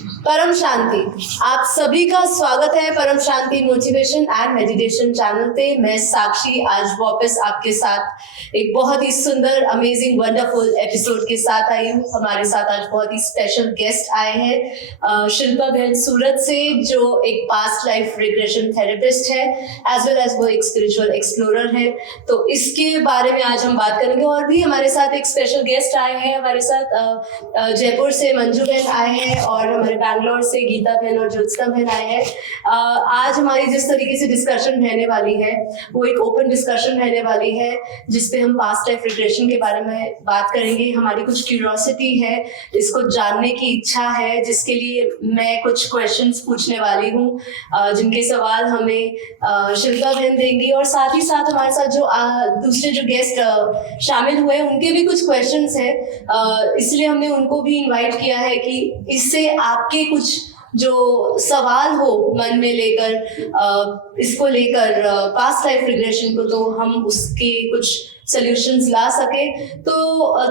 परम शांति, आप सभी का स्वागत है परम शांति मोटिवेशन एंड मेडिटेशन चैनल पे। मैं साक्षी आज वापस आपके साथ एक बहुत ही सुंदर अमेजिंग वंडरफुल एपिसोड के साथ आई हूँ। हमारे साथ आज बहुत ही स्पेशल गेस्ट आए हैं, शिल्पा बहन सूरत से, जो एक पास्ट लाइफ रिग्रेशन थेरेपिस्ट है एज वेल एज वो एक स्पिरिचुअल एक्सप्लोरर है। तो इसके बारे में आज हम बात करेंगे। और भी हमारे साथ एक स्पेशल गेस्ट आए हैं, हमारे साथ जयपुर से मंजू बहन आए हैं और हमारे बैंगलोर से गीता बहन और ज्योत्सना बहन आए हैं। आज हमारी जिस तरीके से डिस्कशन रहने वाली है वो एक ओपन डिस्कशन रहने वाली है, जिसपे हम पास्ट लाइफ रिग्रेशन के बारे में बात करेंगे। हमारी कुछ क्यूरियोसिटी है, इसको जानने की इच्छा है, जिसके लिए मैं कुछ क्वेश्चंस पूछने वाली हूँ, जिनके सवाल हमें शिल्पा बहन देंगी। और साथ ही साथ हमारे साथ जो दूसरे जो गेस्ट शामिल हुए उनके भी कुछ क्वेश्चंस हैं, इसलिए हमने उनको भी इनवाइट किया है कि इससे आपके कुछ जो सवाल हो मन में लेकर इसको लेकर पास्ट लाइफ रिग्रेशन को, तो हम उसके कुछ सॉल्यूशंस ला सके। तो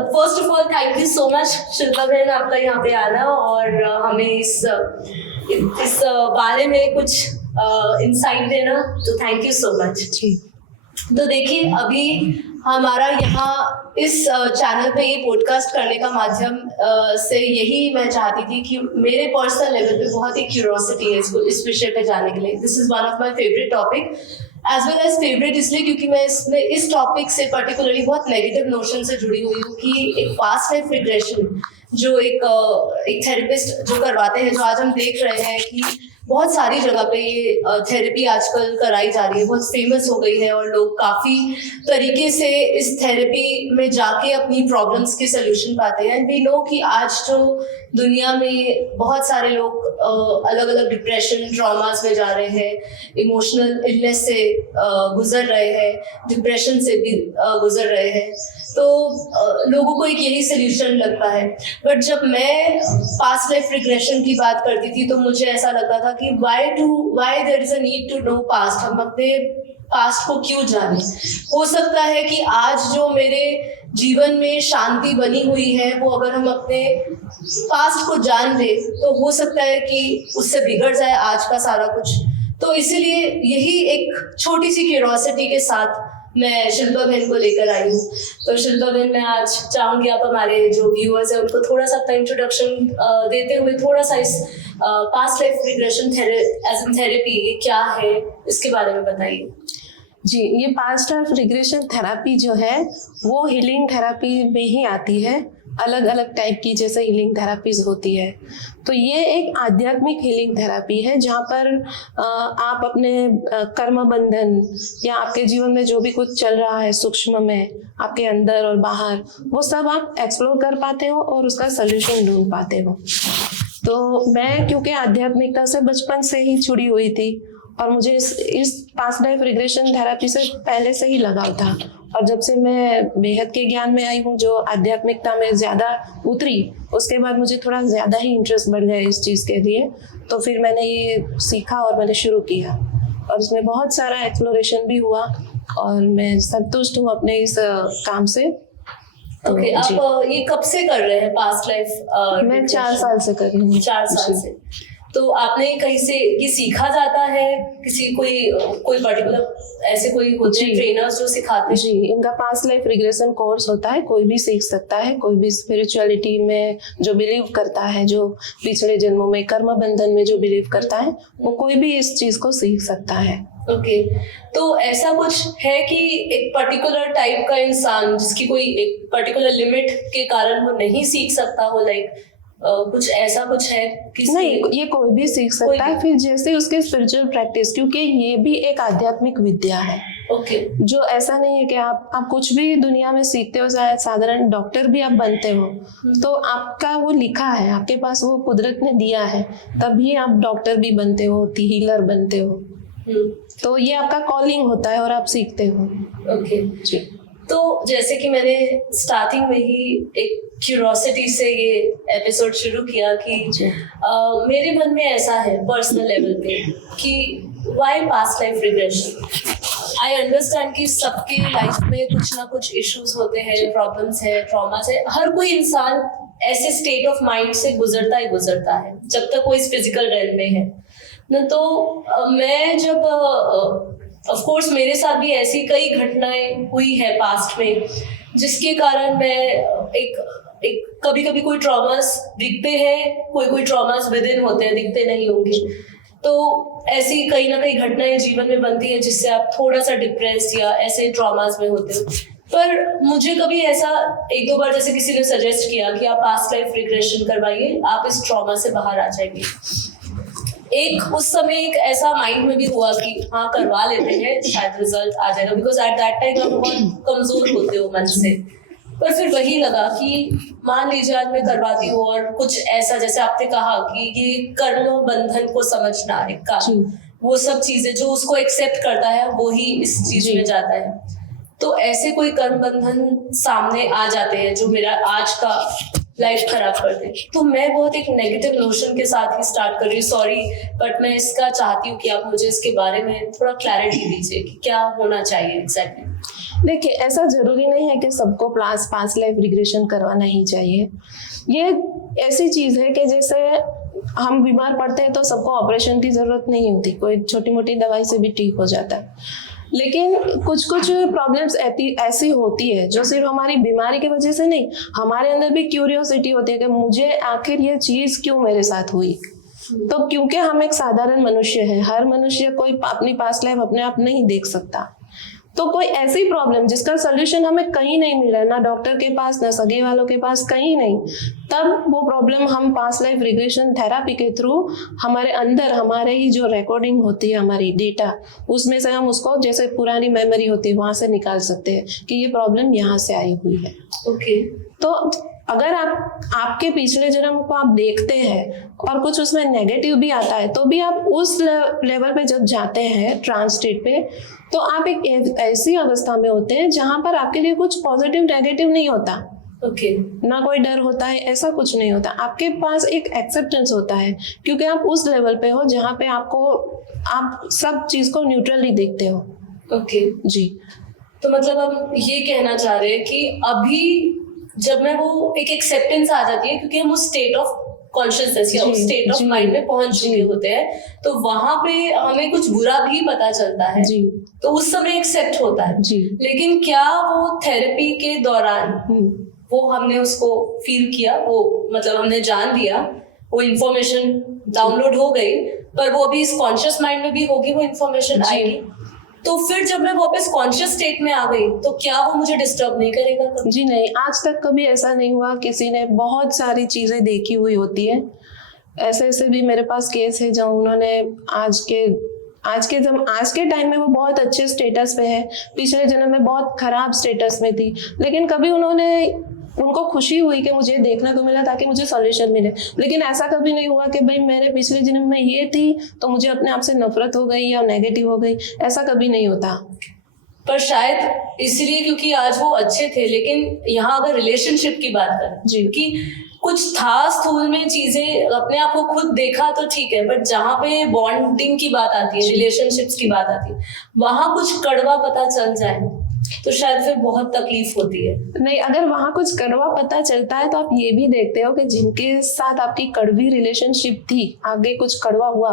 first of all thank you so much Shilpa बहन, आपका यहाँ पे आना और हमें इस बारे में कुछ इंसाइट देना, तो थैंक यू सो मच। तो देखिए, अभी हमारा यहाँ इस चैनल पे ये पॉडकास्ट करने का माध्यम से यही मैं चाहती थी कि मेरे पर्सनल लेवल पे बहुत ही क्यूरियोसिटी है इस विषय पे जाने के लिए। This is one of my favourite topic, as well as favourite इसलिए क्योंकि मैं इसमें इस टॉपिक से पर्टिकुलरली बहुत नेगेटिव नोशन से जुड़ी हुई हूँ कि एक पास्ट लाइफ रिग्रेशन जो एक थेरेपिस्ट जो करवाते हैं, जो आज हम देख रहे हैं कि बहुत सारी जगह पे ये थेरेपी आजकल कराई जा रही है, बहुत फेमस हो गई है और लोग काफ़ी तरीके से इस थेरेपी में जाके अपनी प्रॉब्लम्स के सल्यूशन पाते हैं। वी नो कि आज जो दुनिया में बहुत सारे लोग अलग अलग डिप्रेशन ट्रॉमास में जा रहे हैं, इमोशनल इलनेस से गुजर रहे हैं, डिप्रेशन से भी गुजर रहे हैं, तो लोगों को एक यही सोल्यूशन लगता है। बट जब मैं पास्ट लाइफ रिग्रेशन की बात करती थी तो मुझे ऐसा लगता था कि why there is a need to know past, हम अपने पास्ट को क्यों जाने। हो सकता है कि आज जो मेरे जीवन में शांति बनी हुई है वो अगर हम अपने पास्ट को जान ले तो हो सकता है कि उससे बिगड़ जाए आज का सारा कुछ। तो इसीलिए यही एक छोटी सी क्यूरियोसिटी के साथ मैं शिल्पा बहन को लेकर आई हूँ। तो शिल्पा बहन, मैं आज चाहूंगी आप हमारे जो व्यूअर्स हैं उनको थोड़ा सा अपना इंट्रोडक्शन देते हुए थोड़ा सा इस past life regression as an therapy क्या है इसके बारे में बताइए। जी, ये पास्ट लाइफ रिग्रेशन थेरेपी जो है वो हीलिंग थेरेपी में ही आती है। अलग अलग टाइप की जैसे हीलिंग थेरेपीज होती है, तो ये एक आध्यात्मिक हीलिंग थेरेपी है जहाँ पर आप अपने कर्म बंधन या आपके जीवन में जो भी कुछ चल रहा है सूक्ष्म में, आपके अंदर और बाहर, वो सब आप एक्सप्लोर कर पाते हो और उसका सल्यूशन ढूंढ पाते हो। तो मैं क्योंकि आध्यात्मिकता से बचपन से ही जुड़ी हुई थी और मुझे इस पास्ट लाइफ रिग्रेशन थेरेपी से पहले से ही लगाव था, और जब से मैं बेहद के ज्ञान में आई हूँ, जो आध्यात्मिकता में ज़्यादा उतरी, उसके बाद मुझे थोड़ा ज़्यादा ही इंटरेस्ट बढ़ गया इस चीज़ के लिए। तो फिर मैंने ये सीखा और मैंने शुरू किया और इसमें बहुत सारा एक्सप्लोरेशन भी हुआ और मैं संतुष्ट हूँ अपने इस काम से। ओके, आप ये कब से कर रहे हैं पास्ट लाइफ? मैं 4 साल से कर रही हूँ। 4 साल से। तो आपने कहीं से ये सीखा जाता है, किसी कोई पर्टिकुलर ऐसे कोई होते हैं ट्रेनर्स जो सिखाते हैं? जी, इनका पास्ट लाइफ रिग्रेशन कोर्स होता है, कोई भी सीख सकता है। कोई भी स्पिरिचुअलिटी में जो बिलीव करता है, जो पिछले जन्मों में कर्म बंधन में जो बिलीव करता है, वो कोई भी इस चीज को सीख सकता है। ओके, तो ऐसा कुछ है कि एक पर्टिकुलर टाइप का इंसान जिसकी कोई एक पर्टिकुलर लिमिट के कारण वो नहीं सीख सकता हो, लाइक कुछ ऐसा कुछ है? नहीं, ये कोई भी सीख सकता है, फिर जैसे उसके स्पिरिचुअल प्रैक्टिस, क्योंकि ये भी एक आध्यात्मिक विद्या है। ओके, जो ऐसा नहीं है कि आप कुछ भी दुनिया में सीखते हो, शायद साधारण डॉक्टर भी आप बनते हो तो आपका वो लिखा है, आपके पास वो कुदरत ने दिया है, तभी आप डॉक्टर भी बनते हो, हीलर बनते हो। तो ये आपका कॉलिंग होता है और आप सीखते हो। ओके जी। तो जैसे कि मैंने स्टार्टिंग में ही एक क्यूरियोसिटी से ये एपिसोड शुरू किया कि मेरे मन में ऐसा है पर्सनल लेवल पे कि why past life regression. I understand कि सबके लाइफ में कुछ ना कुछ इश्यूज होते हैं, प्रॉब्लम्स है, ट्रॉमास है, हर कोई इंसान ऐसे स्टेट ऑफ माइंड से गुजरता ही गुजरता है जब तक वो इस फिजिकल रेल में है न। तो मैं जब ऑफ कोर्स मेरे साथ भी ऐसी कई घटनाएं हुई है पास्ट में जिसके कारण मैं एक कभी कभी कोई ट्रॉमास दिखते हैं, कोई ट्रॉमास विद इन होते हैं, दिखते नहीं होंगे। तो ऐसी कई ना कई घटनाएं जीवन में बनती है जिससे आप थोड़ा सा डिप्रेस या ऐसे ट्रॉमास में होते हो। पर मुझे कभी ऐसा एक दो बार जैसे किसी ने सजेस्ट किया कि आप पास्ट लाइफ रिग्रेशन करवाइए, आप इस ट्रॉमा से बाहर आ जाएंगे। एक उस समय एक ऐसा माइंड में भी हुआ कि हाँ करवा लेते हैं, शायद रिजल्ट आ जाएगा, बिकॉज एट दैट टाइम आप बहुत कमजोर होते हो मन से। पर फिर वही लगा कि मान लीजिए आज मैं करवाती हूँ और कुछ ऐसा, जैसे आपने कहा कि ये कर्म बंधन को समझना एक का, वो सब चीजें जो उसको एक्सेप्ट करता है वो ही इस चीज में जाता है। तो ऐसे कोई कर्म बंधन सामने आ जाते हैं जो मेरा आज का लाइफ खराब कर दे, तो मैं बहुत एक नेगेटिव नोशन के साथ ही स्टार्ट कर रही हूँ। सॉरी, बट मैं इसका चाहती हूँ कि आप मुझे इसके बारे में थोड़ा क्लैरिटी दीजिए कि क्या होना चाहिए एग्जैक्टली। देखिए, ऐसा जरूरी नहीं है कि सबको पास्ट लाइफ रिग्रेशन करवाना ही चाहिए। ये ऐसी चीज है कि जैसे हम बीमार पड़ते हैं तो सबको ऑपरेशन की जरूरत नहीं होती, कोई छोटी मोटी दवाई से भी ठीक हो जाता है। लेकिन कुछ प्रॉब्लम्स ऐसी होती है जो सिर्फ हमारी बीमारी की वजह से नहीं, हमारे अंदर भी क्यूरियोसिटी होती है कि मुझे आखिर ये चीज क्यों मेरे साथ हुई। तो क्योंकि हम एक साधारण मनुष्य है, हर मनुष्य कोई अपनी पास्ट लाइफ अपने आप नहीं देख सकता। तो कोई ऐसी प्रॉब्लम जिसका सोल्यूशन हमें कहीं नहीं मिल रहा है, ना डॉक्टर के पास, ना सगे वालों के पास, कहीं नहीं, तब वो प्रॉब्लम हम पास्ट लाइफ रिग्रेशन थेरापी के थ्रू हमारे अंदर, हमारे ही जो रिकॉर्डिंग होती है, हमारी डेटा, उसमें से हम उसको, जैसे पुरानी मेमोरी होती है, वहां से निकाल सकते हैं कि ये प्रॉब्लम यहाँ से आई हुई है। ओके। तो अगर आपके पिछले जन्म को आप देखते हैं और कुछ उसमें नेगेटिव भी आता है, तो भी आप उस लेवल पे जब जाते हैं ट्रांस स्टेट पे, तो आप एक ऐसी अवस्था में होते हैं जहां पर आपके लिए कुछ पॉजिटिव नेगेटिव नहीं होता। ओके। ना कोई डर होता है, ऐसा कुछ नहीं होता। आपके पास एक एक्सेप्टेंस होता है, क्योंकि आप उस लेवल पे हो जहाँ पे आप सब चीज को न्यूट्रली देखते हो। ओके जी। तो मतलब हम ये कहना चाह रहे हैं कि अभी जब मैं वो एक एक्सेप्टेंस आ जाती है, क्योंकि हम उस स्टेट ऑफ कॉन्शियसनेस या उस स्टेट ऑफ माइंड में पहुंच चुके होते हैं, तो वहां पे हमें कुछ बुरा भी पता चलता है जी। तो उस समय एक्सेप्ट होता है जी। लेकिन क्या वो थेरेपी के दौरान वो हमने उसको फील किया, वो मतलब हमने जान लिया, वो इंफॉर्मेशन डाउनलोड हो गई, पर वो अभी इस कॉन्शियस माइंड में भी होगी, वो इंफॉर्मेशन आएगी, तो फिर जब मैं वापस कॉन्शियस स्टेट में आ गई तो क्या वो मुझे डिस्टर्ब नहीं करेगा कभी? जी नहीं, आज तक कभी ऐसा नहीं हुआ। किसी ने बहुत सारी चीजें देखी हुई होती है, ऐसे भी मेरे पास केस है जहाँ उन्होंने आज के टाइम में वो बहुत अच्छे स्टेटस पे है, पिछले जन्म में बहुत खराब स्टेटस में थी, लेकिन कभी उनको खुशी हुई कि मुझे देखने को मिला ताकि मुझे सॉल्यूशन मिले। लेकिन ऐसा कभी नहीं हुआ कि भाई मेरे पिछले जन्म में ये थी तो मुझे अपने आप से नफरत हो गई या नेगेटिव हो गई, ऐसा कभी नहीं होता। पर शायद इसलिए क्योंकि आज वो अच्छे थे, लेकिन यहाँ अगर रिलेशनशिप की बात करें जी, कि कुछ था स्थूल में चीजें, अपने आप को खुद देखा तो ठीक है, बट जहाँ पे बॉन्डिंग की बात आती है, रिलेशनशिप्स की बात आती है, वहां कुछ कड़वा पता चल जाए तो शायद फिर बहुत तकलीफ होती है। नहीं, अगर वहां कुछ कड़वा पता चलता है तो आप ये भी देखते हो कि जिनके साथ आपकी कड़वी रिलेशनशिप थी, आगे कुछ कड़वा हुआ,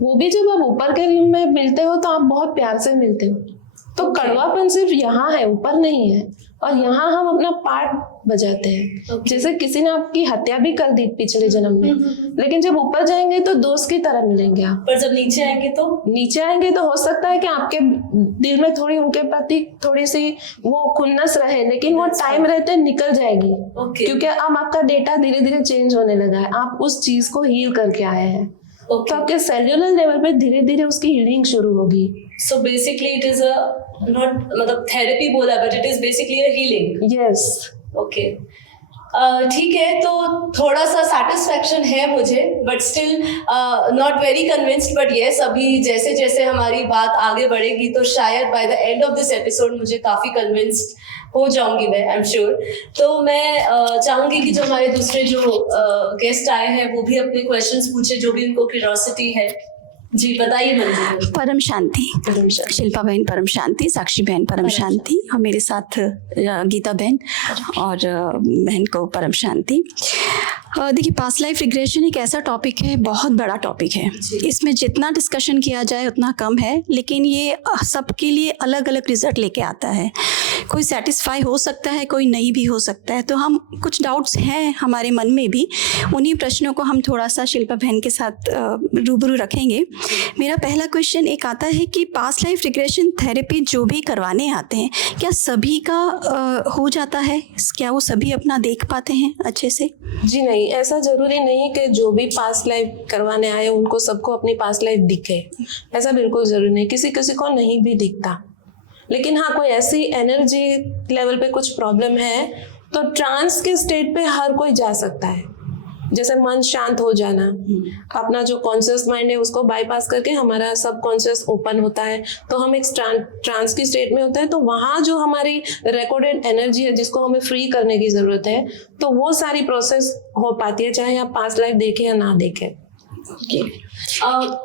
वो भी जब आप ऊपर के रूम में मिलते हो तो आप बहुत प्यार से मिलते हो। तो कड़वापन सिर्फ यहाँ है, ऊपर नहीं है, और यहाँ हम अपना पार्ट बजाते हैं। जैसे किसी ने आपकी हत्या भी कर दी पिछले जन्म में, लेकिन जब ऊपर जाएंगे तो दोस्त की तरह मिलेंगे आप। पर जब नीचे आएंगे तो हो सकता है कि आपके दिल में थोड़ी उनके प्रति थोड़ी सी वो खुन्नस रहे, लेकिन वो टाइम रहते निकल जाएगी, क्योंकि अब आपका डेटा धीरे धीरे चेंज होने लगा है, आप उस चीज को हील करके आए हैं। तो आपके सेल्यूलर लेवल पे धीरे धीरे उसकी हीलिंग शुरू होगी। So basically it is not मतलब थेरेपी बोला, but it is basically a healing. Yes. Okay, ठीक है, तो थोड़ा सा सेटिस्फैक्शन है मुझे, but still not very convinced, but yes, अभी जैसे जैसे हमारी बात आगे बढ़ेगी तो शायद by the end of this episode मुझे काफी कन्विंस्ड हो जाऊंगी मैं, आई एम श्योर। तो मैं चाहूंगी कि जो हमारे दूसरे जो गेस्ट आए हैं वो भी अपने क्वेश्चंस पूछे, जो भी उनको क्यूरियोसिटी है। जी बताइए मंजू। परम शांति, शिल्पा बहन परम शांति, साक्षी बहन परम शांति, और मेरे साथ गीता बहन और बहन को परम शांति। देखिए, पास्ट लाइफ रिग्रेशन एक ऐसा टॉपिक है, बहुत बड़ा टॉपिक है। इसमें जितना डिस्कशन किया जाए उतना कम है, लेकिन ये सबके लिए अलग अलग रिजल्ट लेके आता है। कोई सेटिस्फाई हो सकता है, कोई नहीं भी हो सकता है। तो हम कुछ डाउट्स हैं हमारे मन में भी, उन्हीं प्रश्नों को हम थोड़ा सा शिल्पा बहन के साथ रूबरू रखेंगे। मेरा पहला क्वेश्चन एक आता है कि पास्ट लाइफ रिग्रेशन थेरेपी जो भी करवाने आते हैं, क्या सभी का हो जाता है? क्या वो सभी अपना देख पाते हैं अच्छे से? जी नहीं, ऐसा जरूरी नहीं कि जो भी पास्ट लाइफ करवाने आए उनको सबको अपनी पास्ट लाइफ दिखे, ऐसा बिल्कुल जरूरी नहीं। किसी किसी को नहीं भी दिखता, लेकिन हाँ कोई ऐसी एनर्जी लेवल पे कुछ प्रॉब्लम है तो ट्रांस के स्टेट पे हर कोई जा सकता है। जैसे मन शांत हो जाना, अपना जो कॉन्शियस माइंड है उसको बाईपास करके हमारा सब कॉन्शियस ओपन होता है, तो हम एक ट्रांस की स्टेट में होते हैं। तो वहाँ जो हमारी रिकॉर्डेड एनर्जी है जिसको हमें फ्री करने की जरूरत है, तो वो सारी प्रोसेस हो पाती है, चाहे आप पास्ट लाइफ देखें या ना देखें।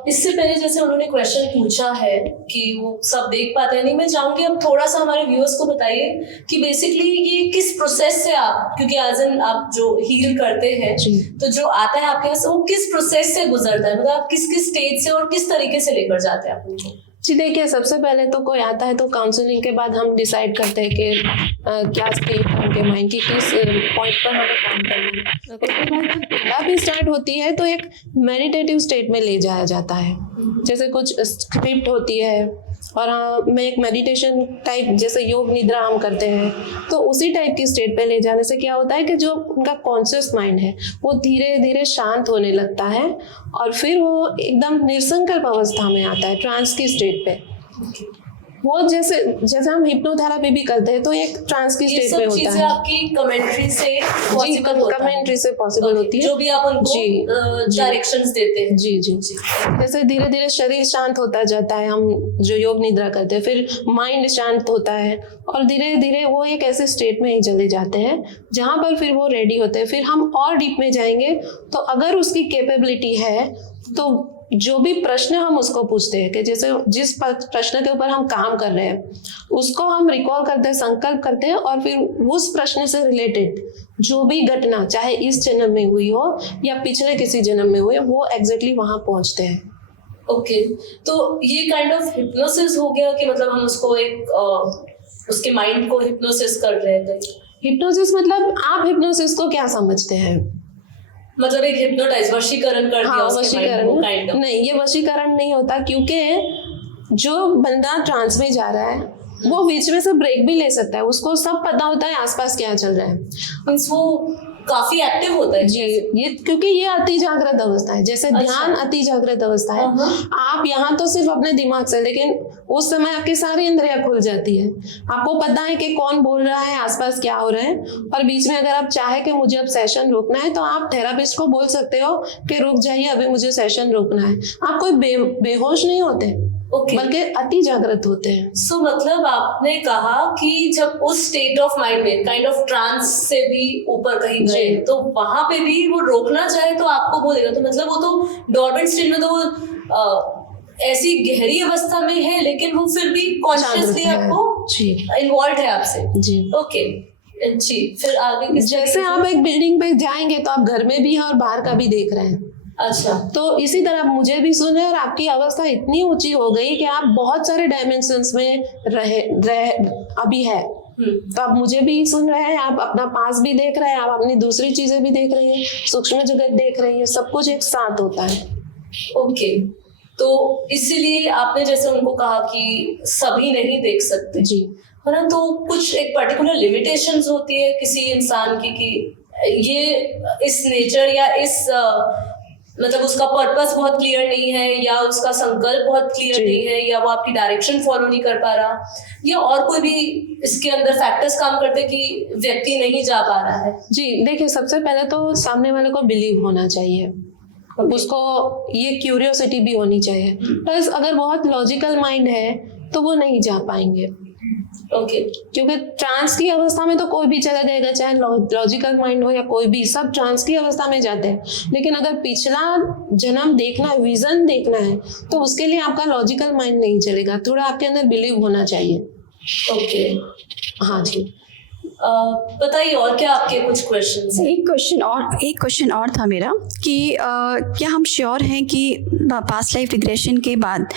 इससे पहले जैसे उन्होंने क्वेश्चन पूछा है कि वो सब देख पाते हैं, नहीं मैं चाहूंगी अब थोड़ा सा हमारे व्यूअर्स को बताइए कि बेसिकली ये किस प्रोसेस से आप, क्योंकि एज एन आप जो हील करते हैं तो जो आता है आपके पास वो किस प्रोसेस से गुजरता है, मतलब आप किस किस स्टेज से और किस तरीके से लेकर जाते हैं अपने? जी देखिए, सबसे पहले तो कोई आता है तो काउंसलिंग के बाद हम डिसाइड करते हैं कि क्या स्टेट है उनके माइंड की, किस पॉइंट पर हमें काम करना है। उसके बाद थेरेपी स्टार्ट होती है तो एक मेडिटेटिव स्टेट में ले जाया जाता है। जैसे कुछ स्क्रिप्ट होती है और मैं एक मेडिटेशन टाइप, जैसे योग निद्रा हम करते हैं, तो उसी टाइप की स्टेट पे ले जाने से क्या होता है कि जो उनका कॉन्शियस माइंड है वो धीरे धीरे शांत होने लगता है और फिर वो एकदम निसंकल्प अवस्था में आता है, ट्रांस की स्टेट पे। वो जैसे हम हिप्नोथेरेपी भी करते हैं तो एक ट्रांस की स्टेट पे होता है। आपकी कमेंट्री से पॉसिबल होता है? कमेंट्री से पॉसिबल होती है, जो भी आप उनको डायरेक्शंस देते हैं। जी जी जी। जैसे धीरे धीरे शरीर शांत होता जाता है, हम जो योग निद्रा करते हैं, फिर माइंड शांत होता है और धीरे धीरे वो एक ऐसे स्टेट में ही चले जाते हैं जहाँ पर फिर वो रेडी होते हैं। फिर हम और डीप में जाएंगे तो अगर उसकी कैपेबिलिटी है तो जो भी प्रश्न हम उसको पूछते हैं कि जैसे जिस प्रश्न के ऊपर हम काम कर रहे हैं उसको हम रिकॉल करते हैं, संकल्प करते हैं और फिर उस प्रश्न से रिलेटेड जो भी घटना चाहे इस जन्म में हुई हो या पिछले किसी जन्म में हुई, वो एग्जैक्टली वहां पहुंचते हैं। ओके, तो ये काइंड ऑफ हिप्नोसिस हो गया कि मतलब हम उसको एक उसके माइंड को हिप्नोसिस कर रहे हैं। हिप्नोसिस मतलब आप हिप्नोसिस को क्या समझते हैं? मतलब एक हिप्नोटाइज, वशीकरण कर दिया उसके माइंड को काइंड ऑफ। नहीं, ये वशीकरण नहीं होता, क्योंकि जो बंदा ट्रांस में जा रहा है वो बीच में से ब्रेक भी ले सकता है, उसको सब पता होता है आसपास क्या चल रहा है, मींस वो काफी एक्टिव होता है। जी, ये क्योंकि ये अति जागृत अवस्था है। जैसे ध्यान अति जागृत अवस्था है, आप यहाँ तो सिर्फ अपने दिमाग से, लेकिन उस समय आपकी सारी इंद्रियां खुल जाती है, आपको पता है कि कौन बोल रहा है, आसपास क्या हो रहा है। और बीच में अगर आप चाहे कि मुझे अब सेशन रोकना है तो आप थेरापिस्ट को बोल सकते हो कि रुक जाइए, अभी मुझे सेशन रोकना है। आप कोई बेहोश नहीं होते, बल्कि अति जागृत होते हैं। सो मतलब आपने कहा कि जब उस स्टेट ऑफ माइंड में काइंड ऑफ ट्रांस से भी ऊपर कहीं गए तो वहां पे भी वो रोकना चाहे तो आपको बोलेगा, तो मतलब वो तो डॉर्मेंट स्टेट में, तो वो ऐसी गहरी अवस्था में है लेकिन वो फिर भी कॉन्शियसली आपको इन्वॉल्व है आपसे। जी ओके जी, फिर आगे जैसे आप एक बिल्डिंग पे जाएंगे तो आप घर में भी हैं और बाहर का भी देख रहे हैं। अच्छा, तो इसी तरह मुझे भी सुन रहे हैं और आपकी अवस्था इतनी ऊंची हो गई कि आप बहुत सारे डायमेंशंस में रहे अभी है, तो आप मुझे भी सुन रहे हैं, आप अपना पास भी देख रहे हैं, आप अपनी दूसरी चीजें भी देख रही हैं, सूक्ष्म जगत देख रही हैं, सब कुछ एक साथ होता है। ओके, तो इसीलिए आपने जैसे उनको कहा कि सभी नहीं देख सकते जी, है ना, तो कुछ एक पर्टिकुलर लिमिटेशंस होती है किसी इंसान की कि ये इस नेचर या इस मतलब उसका पर्पस बहुत क्लियर नहीं है या उसका संकल्प बहुत क्लियर नहीं है या वो आपकी डायरेक्शन फॉलो नहीं कर पा रहा या और कोई भी इसके अंदर फैक्टर्स काम करते कि व्यक्ति नहीं जा पा रहा है? जी देखिए, सबसे पहले तो सामने वाले को बिलीव होना चाहिए, उसको ये क्यूरियोसिटी भी होनी चाहिए। प्लस अगर बहुत लॉजिकल माइंड है तो वो नहीं जा पाएंगे। ओके क्योंकि ट्रांस की अवस्था में तो कोई भी चला जाएगा, चाहे लॉजिकल माइंड हो या कोई भी, सब ट्रांस की अवस्था में जाते हैं। लेकिन अगर पिछला जन्म देखना है, विजन देखना है, तो उसके लिए आपका लॉजिकल माइंड नहीं चलेगा, थोड़ा आपके अंदर बिलीव होना चाहिए। ओके हाँ जी। बताइए और क्या आपके कुछ क्वेश्चंस हैं? एक क्वेश्चन और था मेरा कि क्या हम श्योर हैं कि पास्ट लाइफ रिग्रेशन के बाद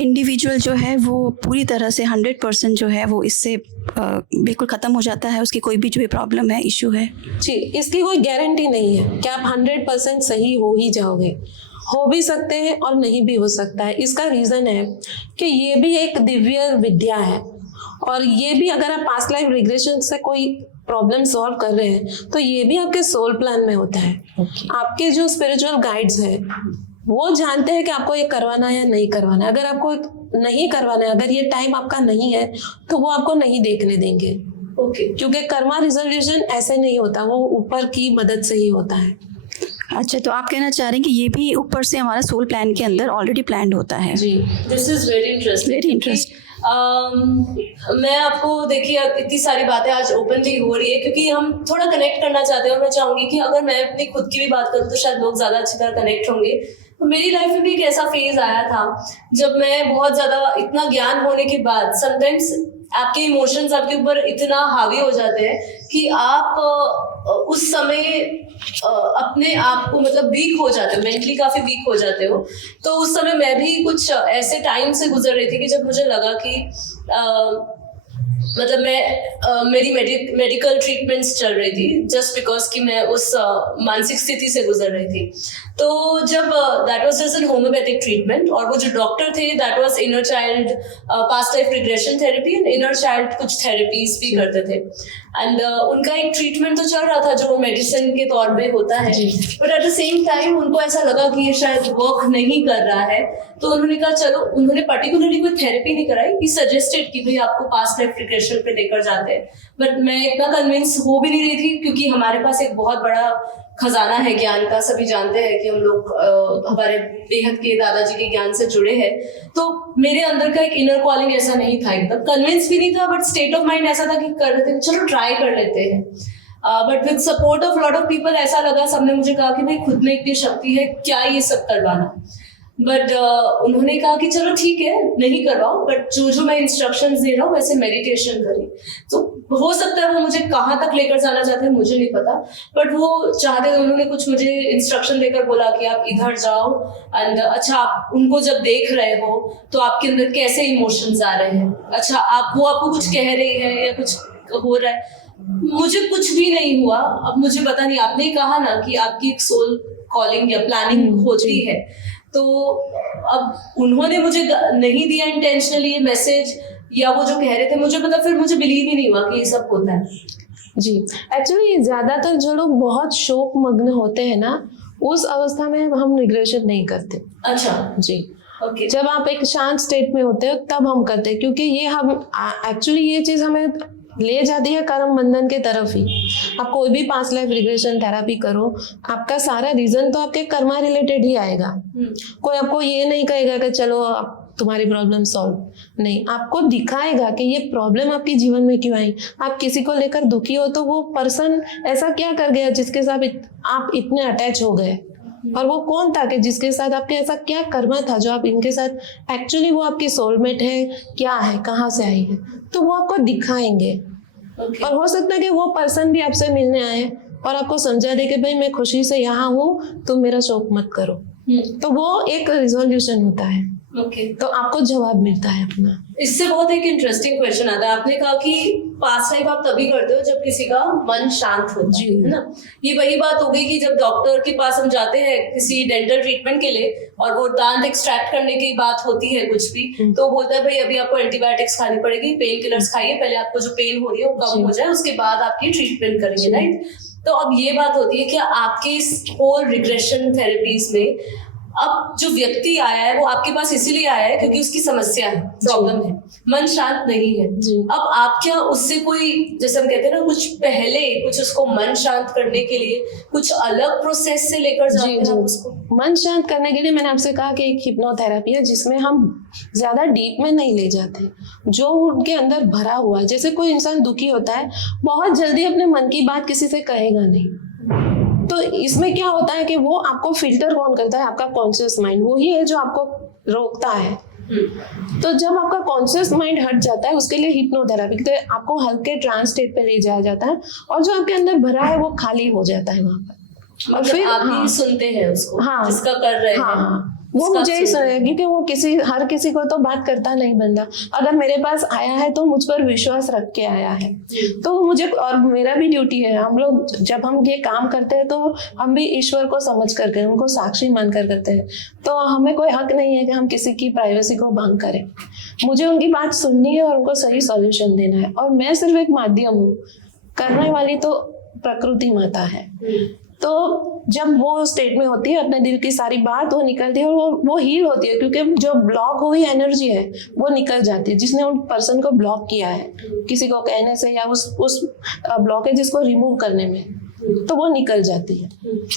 इंडिविजुअल जो है वो पूरी तरह से 100% जो है वो इससे बिल्कुल ख़त्म हो जाता है, उसकी कोई भी जो प्रॉब्लम है, इशू है? जी, इसकी कोई गारंटी नहीं है कि आप 100% सही हो ही जाओगे। हो भी सकते हैं और नहीं भी हो सकता है। इसका रीज़न है कि ये भी एक दिव्य विद्या है, और ये भी अगर आप पास्ट लाइफ रिग्रेशन से कोई प्रॉब्लम सॉल्व कर रहे हैं तो ये भी आपके सोल प्लान में होता है। आपके जो स्पिरिचुअल गाइड्स हैं वो जानते हैं कि आपको ये करवाना है या नहीं करवाना है। अगर आपको नहीं करवाना है, अगर ये टाइम आपका नहीं है, तो वो आपको नहीं देखने देंगे। ओके क्योंकि कर्मा रिजोल्यूशन ऐसे नहीं होता, वो ऊपर की मदद से ही होता है। अच्छा, तो आप कहना चाह रहे हैं कि ये भी ऊपर से हमारा सोल प्लान के अंदर ऑलरेडी प्लान होता है? जी, this is very interesting. Very interesting. मैं आपको देखिए, अब इतनी सारी बातें आज ओपनली हो रही है क्योंकि हम थोड़ा कनेक्ट करना चाहते हैं, और मैं चाहूंगी कि अगर मैं अपनी खुद की भी बात करूँ तो शायद लोग ज्यादा अच्छी तरह कनेक्ट होंगे। तो मेरी लाइफ में भी एक ऐसा फेज आया था जब मैं बहुत ज्यादा, इतना ज्ञान होने के बाद समटाइम्स आपके इमोशंस आपके ऊपर इतना हावी हो जाते हैं कि आप उस समय अपने आप को मतलब वीक हो जाते हो, मेंटली काफी वीक हो जाते हो। तो उस समय मैं भी कुछ ऐसे टाइम से गुजर रही थी कि जब मुझे लगा कि मतलब मैं मेरी मेडिकल ट्रीटमेंट्स चल रही थी जस्ट बिकॉज कि मैं उस मानसिक स्थिति से गुजर रही थी। तो जब that was just an homeopathic treatment, और वो जो डॉक्टर थे that was inner child past life regression therapy and inner child कुछ थेरेपीज भी करते थे। एंड उनका एक ट्रीटमेंट तो चल रहा था जो मेडिसिन के तौर पे होता है, but at the same time उनको ऐसा लगा कि ये शायद वर्क नहीं कर रहा है। तो उन्होंने कहा चलो, उन्होंने पर्टिकुलरली कोई थेरेपी नहीं कराई, ही सजेस्टेड कि भाई आपको पास्ट लाइफ रिग्रेशन पे लेकर जाते हैं। बट मैं इतना कन्विंस हो भी नहीं रही थी क्योंकि हमारे पास एक बहुत बड़ा खजाना है ज्ञान का। सभी जानते हैं कि हम लोग हमारे बेहद के दादाजी के ज्ञान से जुड़े हैं। तो मेरे अंदर का एक इनर कॉलिंग ऐसा नहीं था, एकदम कन्विंस भी नहीं था, बट स्टेट ऑफ माइंड ऐसा था कि कर लेते हैं, चलो ट्राई कर लेते हैं। But with support of lot of people ऐसा लगा, सबने मुझे कहा कि भाई खुद में इतनी शक्ति है, क्या ये सब करवाना। बट उन्होंने कहा कि चलो ठीक है नहीं करवाओ, बट जो मैं इंस्ट्रक्शंस दे रहा हूँ वैसे मेडिटेशन करें। तो हो सकता है वो मुझे कहाँ तक लेकर जाना चाहते हैं मुझे नहीं पता, बट वो चाहते थे, उन्होंने कुछ मुझे इंस्ट्रक्शन देकर बोला कि आप इधर जाओ एंड अच्छा आप उनको जब देख रहे हो तो आपके अंदर कैसे इमोशंस आ रहे हैं, अच्छा वो आपको कुछ कह रही है या कुछ हो रहा है। मुझे कुछ भी नहीं हुआ। अब मुझे पता नहीं, आपने कहा ना कि आपकी एक सोल कॉलिंग या प्लानिंग होती है, तो अब उन्होंने मुझे नहीं दिया इंटेंशनली ये मैसेज, या वो जो कह रहे थे मुझे पता, फिर मुझे बिलीव ही नहीं हुआ कि ये सब होता है। जी, एक्चुअली ज्यादातर जो लोग बहुत शोक मग्न होते हैं ना, उस अवस्था में हम रिग्रेशन नहीं करते। अच्छा जी, ओके। जब आप एक शांत स्टेट में होते हो तब हम करते हैं, क्योंकि ये हम एक्चुअली ये चीज हमें ले जाती है कर्म बंधन के तरफ ही। आप कोई भी पास्ट लाइफ रिग्रेशन थेरापी करो, आपका सारा रीजन तो आपके कर्मा रिलेटेड ही आएगा। कोई आपको ये नहीं कहेगा कि चलो आप तुम्हारी प्रॉब्लम सॉल्व, नहीं, आपको दिखाएगा कि ये प्रॉब्लम आपके जीवन में क्यों आई। आप किसी को लेकर दुखी हो तो वो पर्सन ऐसा क्या कर गया जिसके साथ आप इतने अटैच हो गए, और वो कौन था कि जिसके साथ आपके ऐसा क्या कर्मा था जो आप इनके साथ एक्चुअली वो आपकी सोलमेट है, क्या है, कहाँ से आई है, तो वो आपको दिखाएंगे। और हो सकता है कि वो पर्सन भी आपसे मिलने आए और आपको समझा दे कि भाई मैं खुशी से यहाँ हूँ, तुम मेरा शोक मत करो। तो वो एक रिजोल्यूशन होता है। तो आपको जवाब मिलता है अपना। इससे बहुत एक इंटरेस्टिंग क्वेश्चन आता है। आपने कहा कि पास्ट लाइफ आप तभी करते हो जब किसी का मन शांत होता है ना। ये वही बात हो गई कि जब डॉक्टर के पास हम जाते हैं किसी डेंटल ट्रीटमेंट के लिए, और वो दांत एक्सट्रैक्ट करने की बात होती है कुछ भी, तो बोलता है भाई अभी आपको एंटीबायोटिक्स खानी पड़ेगी, पेन किलर्स खाइए, पहले आपको जो पेन हो रही है वो कम हो जाए, उसके बाद आपकी ट्रीटमेंट करेंगे, राइट। तो अब ये बात होती है कि आपके इस होल रिग्रेशन थेरेपीज में अब जो व्यक्ति आया है वो आपके पास इसीलिए आया है क्योंकि उसकी समस्या है, प्रॉब्लम है, मन शांत नहीं है। जी। अब आप क्या उससे कोई, जैसे हम कहते हैं ना, कुछ पहले कुछ उसको मन शांत करने के लिए कुछ अलग प्रोसेस से लेकर जाते हैं आप उसको? मन शांत करने के लिए मैंने आपसे कहा कि एक हिप्नोथेरेपी है जिसमें हम ज्यादा डीप में नहीं ले जाते, जो उनके अंदर भरा हुआ है। जैसे कोई इंसान दुखी होता है, बहुत जल्दी अपने मन की बात किसी से कहेगा नहीं, तो इसमें क्या होता है कि वो आपको फिल्टर कौन करता है? आपका कॉन्शियस माइंड, वही है जो आपको रोकता है। तो जब आपका कॉन्शियस माइंड हट जाता है, उसके लिए हिप्नोथेरेपी, तो आपको हल्के ट्रांस स्टेट पे ले जाया जाता है और जो आपके अंदर भरा है वो खाली हो जाता है वहां पर। और फिर आप ही सुनते हैं उसको, जिसका कर रहे हैं वो मुझे ही सुने, क्योंकि वो हर किसी को तो बात करता नहीं बंदा। अगर मेरे पास आया है तो मुझ पर विश्वास रख के आया है, तो मुझे, और मेरा भी ड्यूटी है, हम लोग जब हम ये काम करते हैं तो हम भी ईश्वर को समझ करके, उनको साक्षी मानकर करते हैं। तो हमें कोई हक नहीं है कि हम किसी की प्राइवेसी को भंग करें। मुझे उनकी बात सुननी है और उनको सही सॉल्यूशन देना है, और मैं सिर्फ एक माध्यम हूँ, करने वाली तो प्रकृति माता है। तो जब वो स्टेट में होती है, अपने दिल की सारी बात वो निकलती है और वो हील होती है, क्योंकि जो ब्लॉक हुई एनर्जी है वो निकल जाती है, जिसने उन पर्सन को ब्लॉक किया है किसी को कहने से या उस ब्लॉकेज को रिमूव करने में, तो वो निकल जाती है।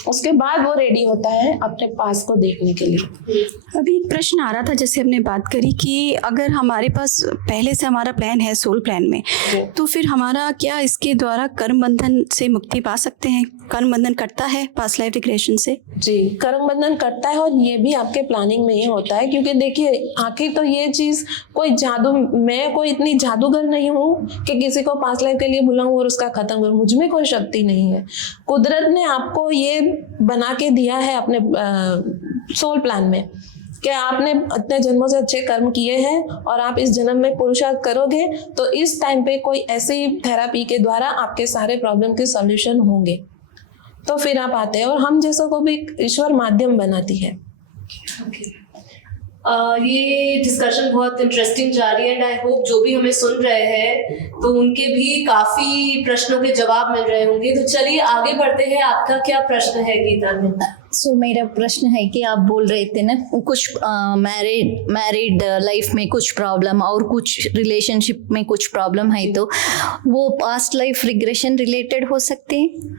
उसके बाद वो रेडी होता है अपने पास को देखने के लिए। अभी एक प्रश्न आ रहा था, जैसे हमने बात करी कि अगर हमारे पास पहले से हमारा प्लान है सोल प्लान में, तो फिर हमारा क्या इसके द्वारा कर्म बंधन से मुक्ति पा सकते हैं? कर्म बंधन कटता है पास्ट लाइफ रिग्रेशन से? जी, कर्म बंधन कटता है, और ये भी आपके प्लानिंग में ही होता है, क्योंकि देखिए आखिर तो ये चीज कोई जादू, मैं कोई इतनी जादूगर नहीं हूँ कि किसी को पास्ट लाइफ के लिए बुलाऊं और उसका खत्म करूं। मुझ में कोई शक्ति नहीं है। कुदरत ने आपको ये बना के दिया है अपने सोल प्लान में कि आपने इतने जन्मों से अच्छे कर्म किए हैं और आप इस जन्म में पुरुषार्थ करोगे तो इस टाइम पे कोई ऐसी थेरापी के द्वारा आपके सारे प्रॉब्लम के सॉल्यूशन होंगे, तो फिर आप आते हैं। और हम जैसों को भी ईश्वर माध्यम बनाती है। ये डिस्कशन बहुत इंटरेस्टिंग जा रही है, एंड आई होप जो भी हमें सुन रहे हैं तो उनके भी काफी प्रश्नों के जवाब मिल रहे होंगे। तो चलिए आगे बढ़ते हैं। आपका क्या प्रश्न है गीता में? मेरा प्रश्न है कि आप बोल रहे थे ना, कुछ मैरिड लाइफ में कुछ प्रॉब्लम और कुछ रिलेशनशिप में कुछ प्रॉब्लम है, तो वो पास्ट लाइफ रिग्रेशन रिलेटेड हो सकते हैं?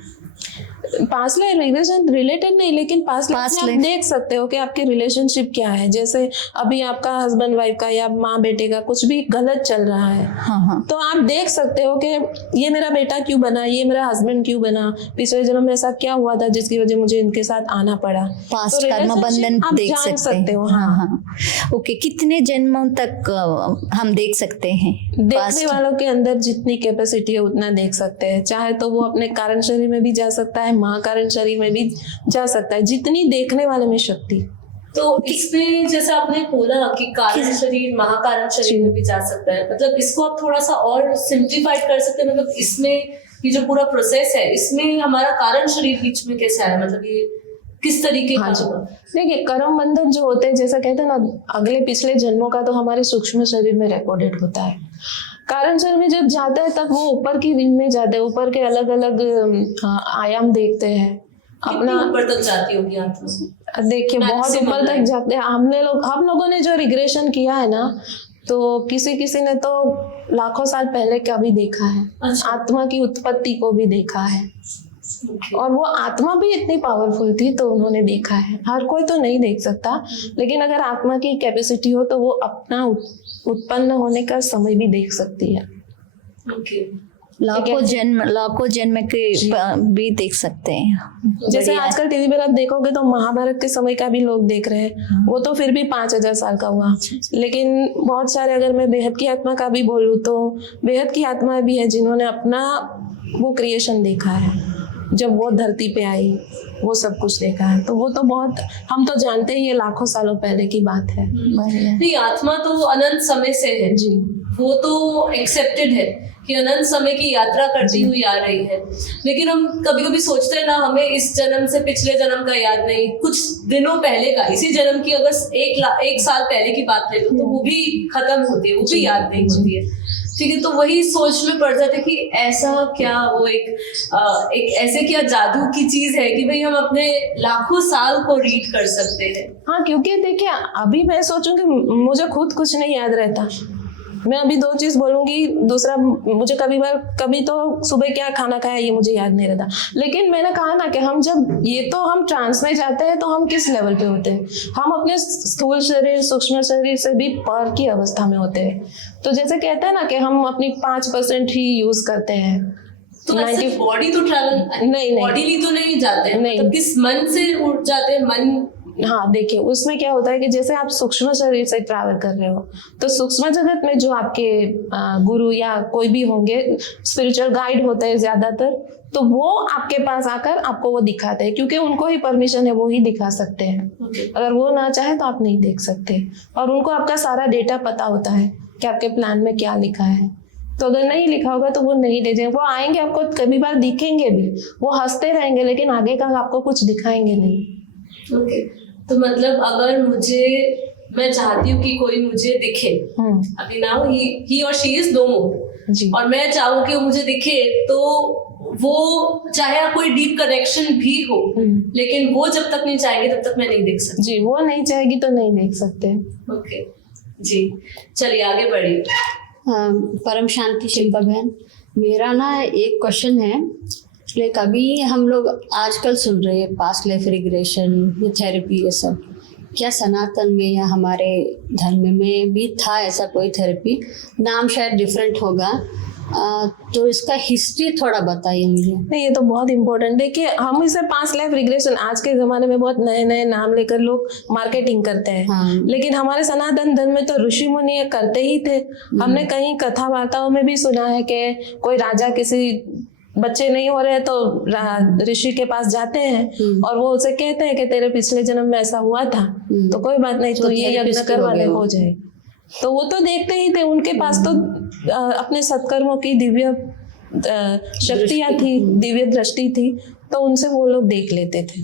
पास्ट लाइफ रिलेशन रिलेटेड नहीं, लेकिन पास्ट लाइफ में आप देख सकते हो कि आपकी रिलेशनशिप क्या है। जैसे अभी आपका हस्बैंड वाइफ का या माँ बेटे का कुछ भी गलत चल रहा है, हाँ। तो आप देख सकते हो कि ये मेरा बेटा क्यों बना, ये मेरा हस्बैंड क्यों बना, पिछले जन्म में ऐसा क्या हुआ था जिसकी वजह मुझे इनके साथ आना पड़ा। पास्ट कर्म बंधन आप देख जान सकते हो। हाँ। ओके, कितने जन्मों तक हम देख सकते हैं? देखने वालों के अंदर जितनी कैपेसिटी है उतना देख सकते हैं। चाहे तो वो अपने कारण शरीर में भी जा सकता है, महाकारण शरीर में भी जा सकता है, जितनी देखने वाले में शक्ति। तो इसमें जैसे आपने बोला कि कारण शरीर महाकारण शरीर में भी जा सकता है, मतलब इसको आप थोड़ा सा और सिंप्लीफाइड कर सकते हैं? मतलब इसमें ये जो पूरा प्रोसेस है, इसमें हमारा कारण शरीर बीच में कैसे आया, मतलब ये किस तरीके का होगा? देखिए, कर्म बंधन जो होते हैं, जैसा कहते हैं ना, अगले पिछले जन्मों का तो हमारे सूक्ष्म शरीर में रिकॉर्डेड होता है। कारण शरीर में जब जाता है तब वो ऊपर की रिंग में जाते हैं, ऊपर के अलग अलग आयाम देखते हैं। अपना ऊपर तक जाती होगी आत्मा? देखिए बहुत ऊपर तक जाते हैं। हम लोगों ने जो रिग्रेशन किया है ना, तो किसी ने तो लाखों साल पहले का भी देखा है। अच्छा। आत्मा की उत्पत्ति को भी देखा है। और वो आत्मा भी इतनी पावरफुल थी तो उन्होंने देखा है। हर कोई तो नहीं देख सकता, लेकिन अगर आत्मा की कैपेसिटी हो तो वो अपना उत्पन्न होने का समय भी देख सकती है। लाखों जन्म के भी देख सकते हैं। जैसे आजकल टीवी पर आप देखोगे तो महाभारत के समय का भी लोग देख रहे हैं। वो तो फिर भी 5000 साल का हुआ। लेकिन बहुत सारे, अगर मैं बेहद की आत्मा का भी बोलूँ तो बेहद की आत्मा भी है जिन्होंने अपना वो क्रिएशन देखा है। जब वो धरती पे आई, वो सब कुछ देखा है। तो वो तो बहुत, हम तो जानते ही ये लाखों सालों पहले की बात है। नहीं, आत्मा तो अनंत समय से है जी, वो तो एक्सेप्टेड है कि अनंत समय की यात्रा करती हुई आ रही है। लेकिन हम कभी कभी सोचते हैं ना, हमें इस जन्म से पिछले जन्म का याद नहीं, कुछ दिनों पहले का, इसी जन्म की अगर एक साल पहले की बात ले लो तो वो भी खत्म होती है, वो भी याद नहीं होती है। ठीक है, तो वही सोच में पड़ जाते कि ऐसा क्या वो एक ऐसे क्या जादू की चीज है कि भाई हम अपने लाखों साल को रीड कर सकते हैं। हाँ, क्योंकि देखिए अभी मैं सोचूंगी मुझे खुद कुछ नहीं याद रहता, मैं अभी 2 चीज बोलूंगी, दूसरा मुझे कभी तो सुबह क्या खाना खाया ये मुझे याद नहीं रहता। लेकिन मैंने कहा ना कि हम जब हम ट्रांस में जाते हैं तो हम किस लेवल पे होते हैं, हम अपने स्थूल शरीर सूक्ष्म शरीर से भी पर की अवस्था में होते हैं। तो जैसे कहते हैं ना कि हम अपनी 5% ही यूज करते हैं, तो वैसे बॉडी तो ट्रैवल नहीं बॉडीली तो नहीं जाते हैं, नहीं। मतलब किस मन से उठ जाते हैं, मन। हाँ, देखिए उसमें क्या होता है कि जैसे आप सूक्ष्म शरीर से ट्रैवल कर रहे हो तो सूक्ष्म जगत में जो आपके गुरु या कोई भी होंगे, स्पिरिचुअल गाइड होते हैं ज्यादातर, तो वो आपके पास आकर आपको वो दिखाते हैं, क्योंकि उनको ही परमिशन है, वो ही दिखा सकते हैं। अगर वो ना चाहे तो आप नहीं देख सकते, और उनको आपका सारा डेटा पता होता है कि आपके प्लान में क्या लिखा है। तो अगर नहीं लिखा होगा तो वो नहीं दे जाएंगे, वो आएंगे, आपको कभी बार दिखेंगे भी, वो हंसते रहेंगे लेकिन आगे का आपको कुछ दिखाएंगे नहीं। ओके, तो मतलब अगर मैं चाहती हूँ कि कोई मुझे दिखे, अभी नाउ ही और शी इज नो मोर, जी, और मैं चाहूँ कि वो मुझे दिखे, तो वो चाहे कोई डीप कनेक्शन भी हो, लेकिन वो जब तक नहीं चाहेंगे तब तक मैं नहीं देख सकती। जी, वो नहीं चाहेगी तो नहीं देख सकते। ओके जी, चलिए आगे बढ़िए। परम शांति शिल्पा बहन, मेरा ना एक क्वेश्चन है, लाइक अभी हम लोग आजकल सुन रहे हैं पास्ट लाइफ रिग्रेशन, ये थेरेपी, ये सब क्या सनातन में या हमारे धर्म में भी था ऐसा कोई थेरेपी? नाम शायद डिफरेंट होगा, तो इसका हिस्ट्री थोड़ा बताइए मुझे। नहीं, ये तो बहुत इम्पोर्टेंट। देखिए हम इसे पास्ट लाइफ रिग्रेशन, आज के जमाने में बहुत नए नए नाम लेकर लोग मार्केटिंग करते हैं, हाँ। लेकिन हमारे सनातन धर्म में तो ऋषि मुनि ये करते ही थे। हमने कहीं कथा वार्ताओं में भी सुना है कि कोई राजा किसी बच्चे नहीं हो रहे तो ऋषि के पास जाते हैं और वो उसे कहते हैं कि तेरे पिछले जन्म में ऐसा हुआ था, तो कोई बात नहीं, तो ये यज्ञ करवा ले, हो जाए। तो वो तो देखते ही थे, उनके पास तो अपने सत्कर्मों की दिव्य शक्तियां थी, दिव्य दृष्टि थी, तो उनसे वो लोग देख लेते थे।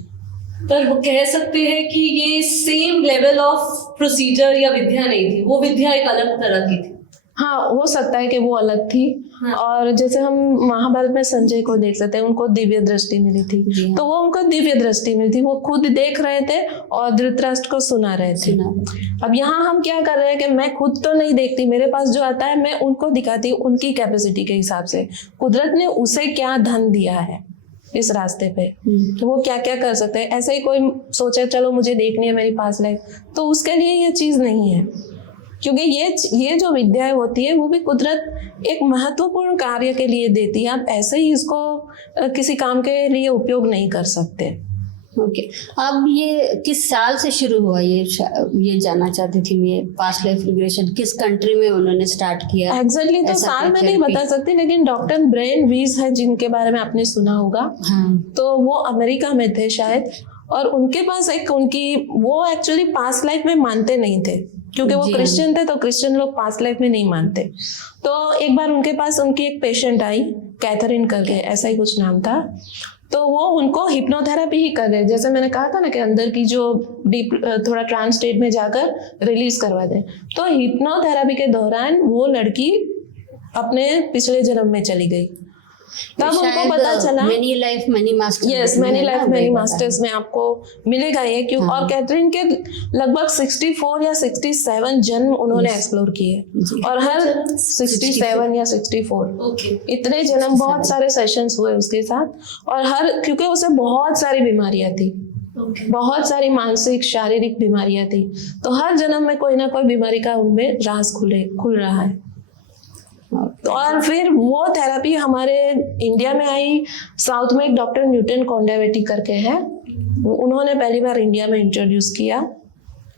पर वो कह सकते हैं कि ये सेम लेवल ऑफ प्रोसीजर या विद्या नहीं थी, वो विद्या एक अलग तरह की थी। हाँ, हो सकता है कि वो अलग थी। हाँ। और जैसे हम महाभारत में संजय को देख सकते हैं, उनको दिव्य दृष्टि मिली थी, तो वो उनको दिव्य दृष्टि मिली थी, वो खुद देख रहे थे और धृतराष्ट्र को सुना रहे थे। अब यहाँ हम क्या कर रहे हैं कि मैं खुद तो नहीं देखती, मेरे पास जो आता है मैं उनको दिखाती हूँ उनकी कैपेसिटी के हिसाब से, कुदरत ने उसे क्या धन दिया है इस रास्ते पे, तो वो क्या क्या कर सकते हैं। ऐसे ही कोई सोचे चलो मुझे देखनी है मेरी पास लाइफ, तो उसके लिए ये चीज नहीं है, क्योंकि ये जो विद्याएं होती है वो भी कुदरत एक महत्वपूर्ण कार्य के लिए देती है। आप ऐसे ही इसको किसी काम के लिए उपयोग नहीं कर सकते। ओके, अब ये किस साल से शुरू हुआ, ये जानना चाहती थी मैं, पास्ट लाइफ रिग्रेशन किस कंट्री में उन्होंने स्टार्ट किया? एग्जैक्टली तो साल मैं नहीं बता सकती, लेकिन डॉक्टर ब्रेन वीज है जिनके बारे में आपने सुना होगा। हाँ। तो वो अमेरिका में थे शायद, और उनके पास वो एक्चुअली पास्ट लाइफ में मानते नहीं थे, क्योंकि वो क्रिश्चियन थे, तो क्रिश्चियन लोग पास्ट लाइफ में नहीं मानते। तो एक बार उनके पास उनकी एक पेशेंट आई, कैथरीन करके, ऐसा ही कुछ नाम था, तो वो उनको हिप्नोथेरेपी ही कर रहे, जैसे मैंने कहा था ना कि अंदर की जो डीप थोड़ा ट्रांस स्टेट में जाकर रिलीज करवा दें। तो हिप्नोथेरेपी के दौरान वो लड़की अपने पिछले जन्म में चली गई, तब उनको पता चला many life many masters. Yes, many life many masters में आपको मिलेगा ये, क्यों। हाँ। और कैथरीन के लगभग 64 या 67 जन्म उन्होंने एक्सप्लोर किए, और हर 67 या 64 इतने जन्म, बहुत सारे सेशंस हुए उसके साथ, और क्योंकि उसे बहुत सारी बीमारियां थी, बहुत सारी मानसिक शारीरिक बीमारियां थी, तो हर जन्म में कोई ना कोई बीमारी का उनमें राज खुल रहा है। और फिर वो थेरेपी हमारे इंडिया में आई, साउथ में एक डॉक्टर न्यूटन कॉन्डावेटी करके है, उन्होंने पहली बार इंडिया में इंट्रोड्यूस किया,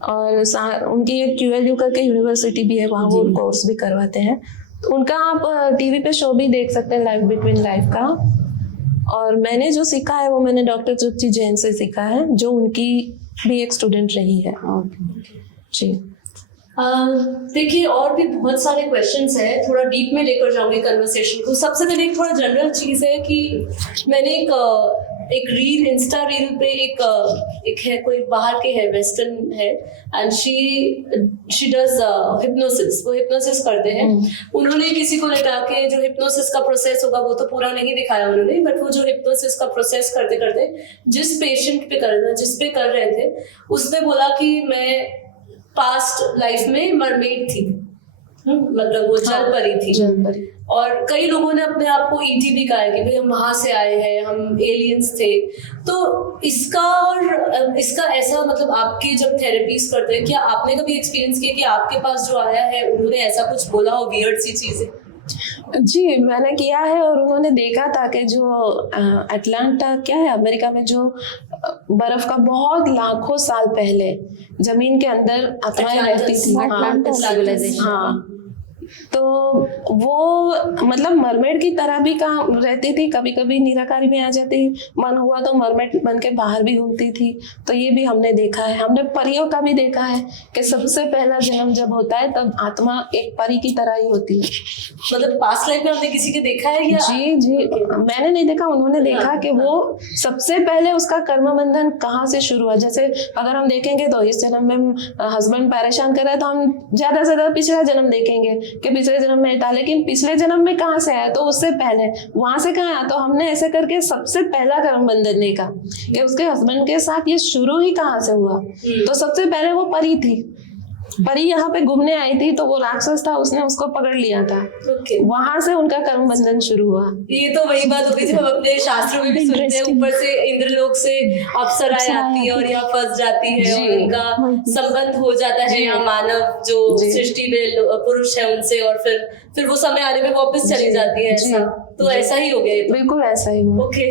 और उनकी एक QLU करके यूनिवर्सिटी भी है, वहाँ वो कोर्स भी करवाते हैं। तो उनका आप टीवी पे शो भी देख सकते हैं, लाइफ बिटवीन लाइफ का। और मैंने जो सीखा है वो मैंने डॉक्टर तृप्ति जैन से सीखा है, जो उनकी भी एक स्टूडेंट रही है। जी देखिए, और भी बहुत सारे क्वेश्चंस हैं, थोड़ा डीप में लेकर जाऊंगी कन्वर्सेशन को। सबसे पहले एक थोड़ा जनरल चीज़ है कि मैंने एक एक रील, इंस्टा रील पे एक है, कोई बाहर के है, वेस्टर्न है, एंड शी डज हिप्नोसिस, वो हिप्नोसिस करते हैं। उन्होंने किसी को लगा के जो हिप्नोसिस का प्रोसेस होगा वो तो पूरा नहीं दिखाया उन्होंने, बट वो जो हिप्नोसिस का प्रोसेस करते करते जिस पेशेंट पे कर रहे थे उसने बोला कि मैं पास्ट लाइफ में मरमेड थी, मतलब वो जल परी थी। और कई लोगों ने अपने आप को ईटी भी कहा है कि भाई हम वहां से आए हैं, हम एलियंस थे। तो इसका ऐसा मतलब आपके जब थेरेपीज करते हैं, क्या आपने कभी एक्सपीरियंस किया कि आपके पास जो आया है उन्होंने ऐसा कुछ बोला हो, वियर्ड सी चीजें? जी, मैंने किया है, और उन्होंने देखा था कि जो अटलांटा क्या है अमेरिका में, जो बर्फ का बहुत लाखों साल पहले जमीन के अंदर आत्माएं रहती थी। हाँ, तो वो मतलब मरमेड की तरह भी काम रहती थी, कभी कभी निराकारी में आ जाती, मन हुआ तो मरमेड बन के बाहर भी घूमती थी। तो ये भी हमने देखा है। हमने परियों का भी देखा है कि सबसे पहला जन्म जब होता है तब आत्मा एक परी की तरह ही होती है। मतलब पास्ट लाइफ में आपने किसी के देखा है या? जी, मैंने नहीं देखा, उन्होंने देखा कि वो सबसे पहले उसका कर्म बंधन कहाँ से शुरू हुआ। जैसे अगर हम देखेंगे तो इस जन्म में हस्बैंड परेशान कर रहा है तो हम ज्यादा से ज्यादा पिछला जन्म देखेंगे कि पिछले जन्म में था, लेकिन पिछले जन्म में कहाँ से आया, तो उससे पहले वहां से कहाँ आया। तो हमने ऐसे करके सबसे पहला कर्म बंधन देखा कि उसके हस्बैंड के साथ ये शुरू ही कहाँ से हुआ। तो सबसे पहले वो परी थी, परी यहाँ पे घूमने आई थी, तो वो राक्षस था, उसने उसको पकड़ लिया था। वहां से उनका कर्म बंधन शुरू हुआ। ये तो वही बात होगी जो हम अपने शास्त्रों में भी सुनते हैं, ऊपर से इंद्रलोक से अप्सराएं आती है और यहाँ फंस जाती है और उनका संबंध हो जाता है यहाँ मानव जो सृष्टि में पुरुष है उनसे, और फिर वो समय आने में वापस चली जाती है। ऐसा तो ऐसा ही हो गया। बिल्कुल ऐसा ही हुआ। ओके।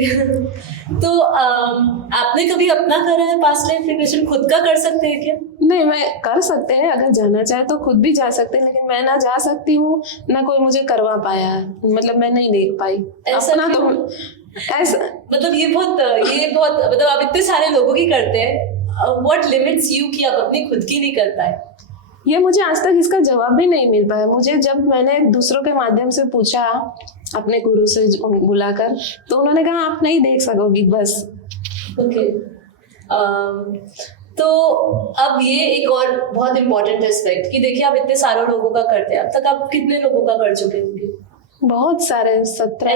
तो आपने कभी अपना करा है पास्ट लाइफ रिग्रेशन? खुद का कर सकते हैं क्या? नहीं, मैं कर सकते हैं, अगर जाना चाहे तो खुद भी जा सकते हैं, लेकिन मैं ना जा सकती हूँ ना कोई मुझे करवा पाया है, मतलब मैं नहीं देख पाई। ऐसा अपना तो ऐसा मतलब ये बहुत मतलब आप इतने सारे लोगों की करते हैं, व्हाट लिमिट्स यू कि आप अपनी खुद की नहीं कर पाए? ये मुझे आज तक इसका जवाब भी नहीं मिल पाया। मुझे जब मैंने दूसरों के माध्यम से पूछा अपने गुरु से बुलाकर, तो उन्होंने कहा आप नहीं देख सकोगी बस। ओके। तो अब ये एक और बहुत इम्पोर्टेंट एस्पेक्ट कि देखिए आप इतने सारे लोगों का करते हैं, अब तक आप कितने लोगों का कर चुके होंगे? बहुत सारे, 70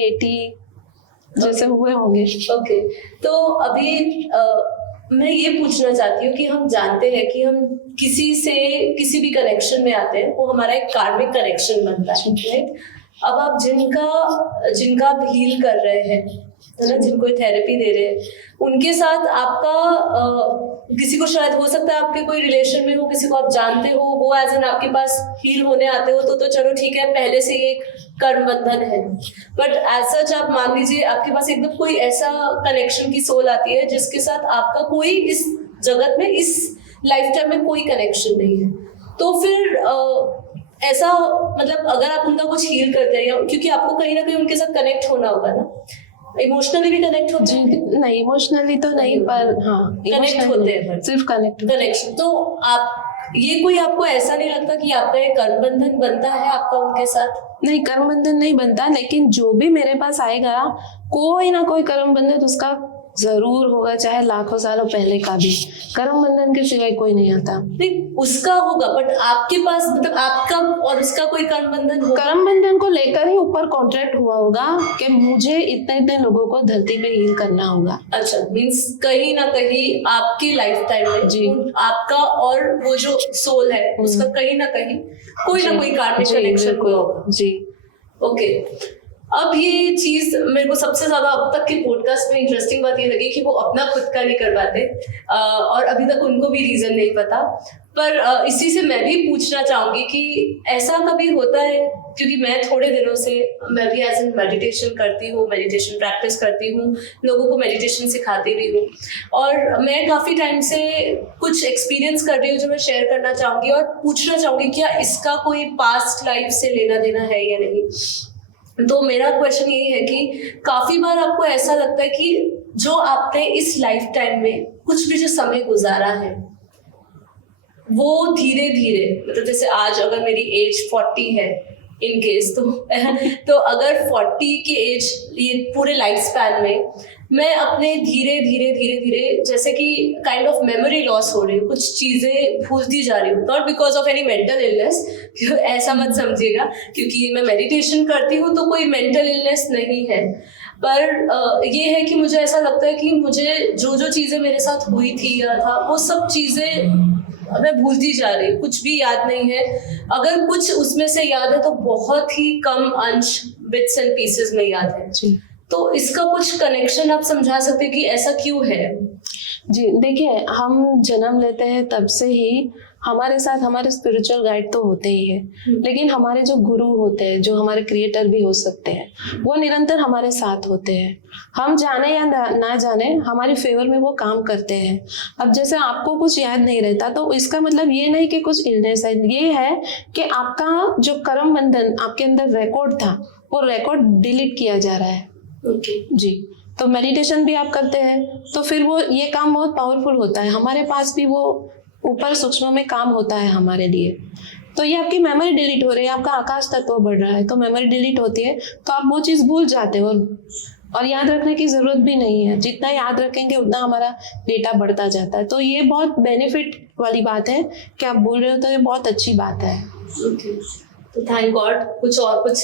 80 जैसे हुए होंगे। ओके। तो अभी मैं ये पूछना चाहती हूँ कि हम जानते हैं कि हम किसी भी कनेक्शन में आते हैं, वो हमारा एक कार्मिक कनेक्शन बनता है, राइट? अब आप जिनका आप हील कर रहे हैं, है ना, जिनको थेरेपी दे रहे हैं, उनके साथ आपका किसी को शायद हो सकता है आपके कोई रिलेशन में हो, किसी को आप जानते हो, वो एज एन आपके पास हील होने आते हो, तो चलो ठीक है, पहले से ही एक कर्म बंधन है। बट एज सच आप मान लीजिए आपके पास एकदम कोई ऐसा कनेक्शन की सोल आती है जिसके साथ आपका कोई इस जगत में, इस लाइफ टाइम में कोई कनेक्शन नहीं है, तो फिर ऐसा मतलब अगर आप उनका कुछ हील करते हैं, क्योंकि आपको कहीं ना कहीं उनके साथ कनेक्ट होना होगा ना, इमोशनली भी कनेक्ट होते हैं? नहीं, इमोशनली तो नहीं, पर हाँ कनेक्ट होते हैं, सिर्फ कनेक्शन। तो आप ये कोई आपको ऐसा नहीं लगता कि आपका एक कर्म बंधन बनता है आपका उनके साथ? नहीं, कर्म बंधन नहीं बनता, लेकिन जो भी मेरे पास आएगा कोई ना कोई कर्म बंधन उसका जरूर होगा, चाहे लाखों सालों पहले का भी। कर्म बंधन के सिवाय कोई नहीं आता। नहीं, उसका होगा, बट आपके पास मतलब आपका और उसका कोई कर्म बंधन होगा? कर्म बंधन को लेकर ही ऊपर कॉन्ट्रैक्ट हुआ होगा कि मुझे इतने लोगों को धरती पे हील करना होगा। अच्छा, मीन्स कहीं ना कहीं आपकी लाइफ टाइम में जी, आपका और वो जो सोल है उसका कहीं ना कहीं कोई ना कोई कार्मिक कनेक्शन होगा। जी, ओके। अब ये चीज मेरे को सबसे ज्यादा अब तक के पॉडकास्ट में इंटरेस्टिंग बात ये लगी कि वो अपना खुद का नहीं कर पाते, और अभी तक उनको भी रीजन नहीं पता। पर इसी से मैं भी पूछना चाहूंगी कि ऐसा कभी होता है, क्योंकि मैं थोड़े दिनों से मैं भी एज एन मेडिटेशन करती हूँ, मेडिटेशन प्रैक्टिस करती हूँ, लोगों को मेडिटेशन सिखाती भी हूँ, और मैं काफी टाइम से कुछ एक्सपीरियंस कर रही हूँ जो मैं शेयर करना चाहूंगी और पूछना चाहूंगी क्या इसका कोई पास्ट लाइफ से लेना देना है या नहीं। तो मेरा क्वेश्चन ये है कि काफी बार आपको ऐसा लगता है कि जो आपने इस लाइफ टाइम में कुछ भी जो समय गुजारा है वो धीरे धीरे, मतलब जैसे आज अगर मेरी एज 40 है इन केस तो अगर 40 के एज, ये पूरे लाइफ स्पैन में मैं अपने धीरे धीरे जैसे कि काइंड ऑफ मेमोरी लॉस हो रही हूँ, कुछ चीजें भूलती जा रही हूँ, not because of any mental illness, ऐसा मत समझिएगा, क्योंकि मैं मेडिटेशन करती हूँ तो कोई मेंटल इलनेस नहीं है, पर ये है कि मुझे ऐसा लगता है कि मुझे जो चीजें मेरे साथ हुई थी या था, वो सब चीजें मैं भूलती जा रही हूँ, कुछ भी याद नहीं है। अगर कुछ उसमें से याद है तो बहुत ही कम अंश, बिट्स एंड पीसेस में याद है। तो इसका कुछ कनेक्शन आप समझा सकते हैं कि ऐसा क्यों है? जी देखिए, हम जन्म लेते हैं तब से ही हमारे साथ हमारे स्पिरिचुअल गाइड तो होते ही हैं, लेकिन हमारे जो गुरु होते हैं, जो हमारे क्रिएटर भी हो सकते हैं, वो निरंतर हमारे साथ होते हैं। हम जाने या ना जाने हमारी फेवर में वो काम करते हैं। अब जैसे आपको कुछ याद नहीं रहता तो इसका मतलब ये नहीं कि कुछ इलनेस है, ये है कि आपका जो कर्म बंधन आपके अंदर रिकॉर्ड था, वो रिकॉर्ड डिलीट किया जा रहा है। जी, तो मेडिटेशन भी आप करते हैं तो फिर वो ये काम बहुत पावरफुल होता है, हमारे पास भी वो ऊपर सूक्ष्म में काम होता है हमारे लिए। तो ये आपकी मेमोरी डिलीट हो रही है, आपका आकाश तत्व बढ़ रहा है तो मेमोरी डिलीट होती है, तो आप वो चीज़ भूल जाते हो और याद रखने की ज़रूरत भी नहीं है। जितना याद रखेंगे उतना हमारा डेटा बढ़ता जाता है। तो ये बहुत बेनिफिट वाली बात है कि आप बोल रहे हो, तो ये बहुत अच्छी बात है। तो थैंक गॉड, कुछ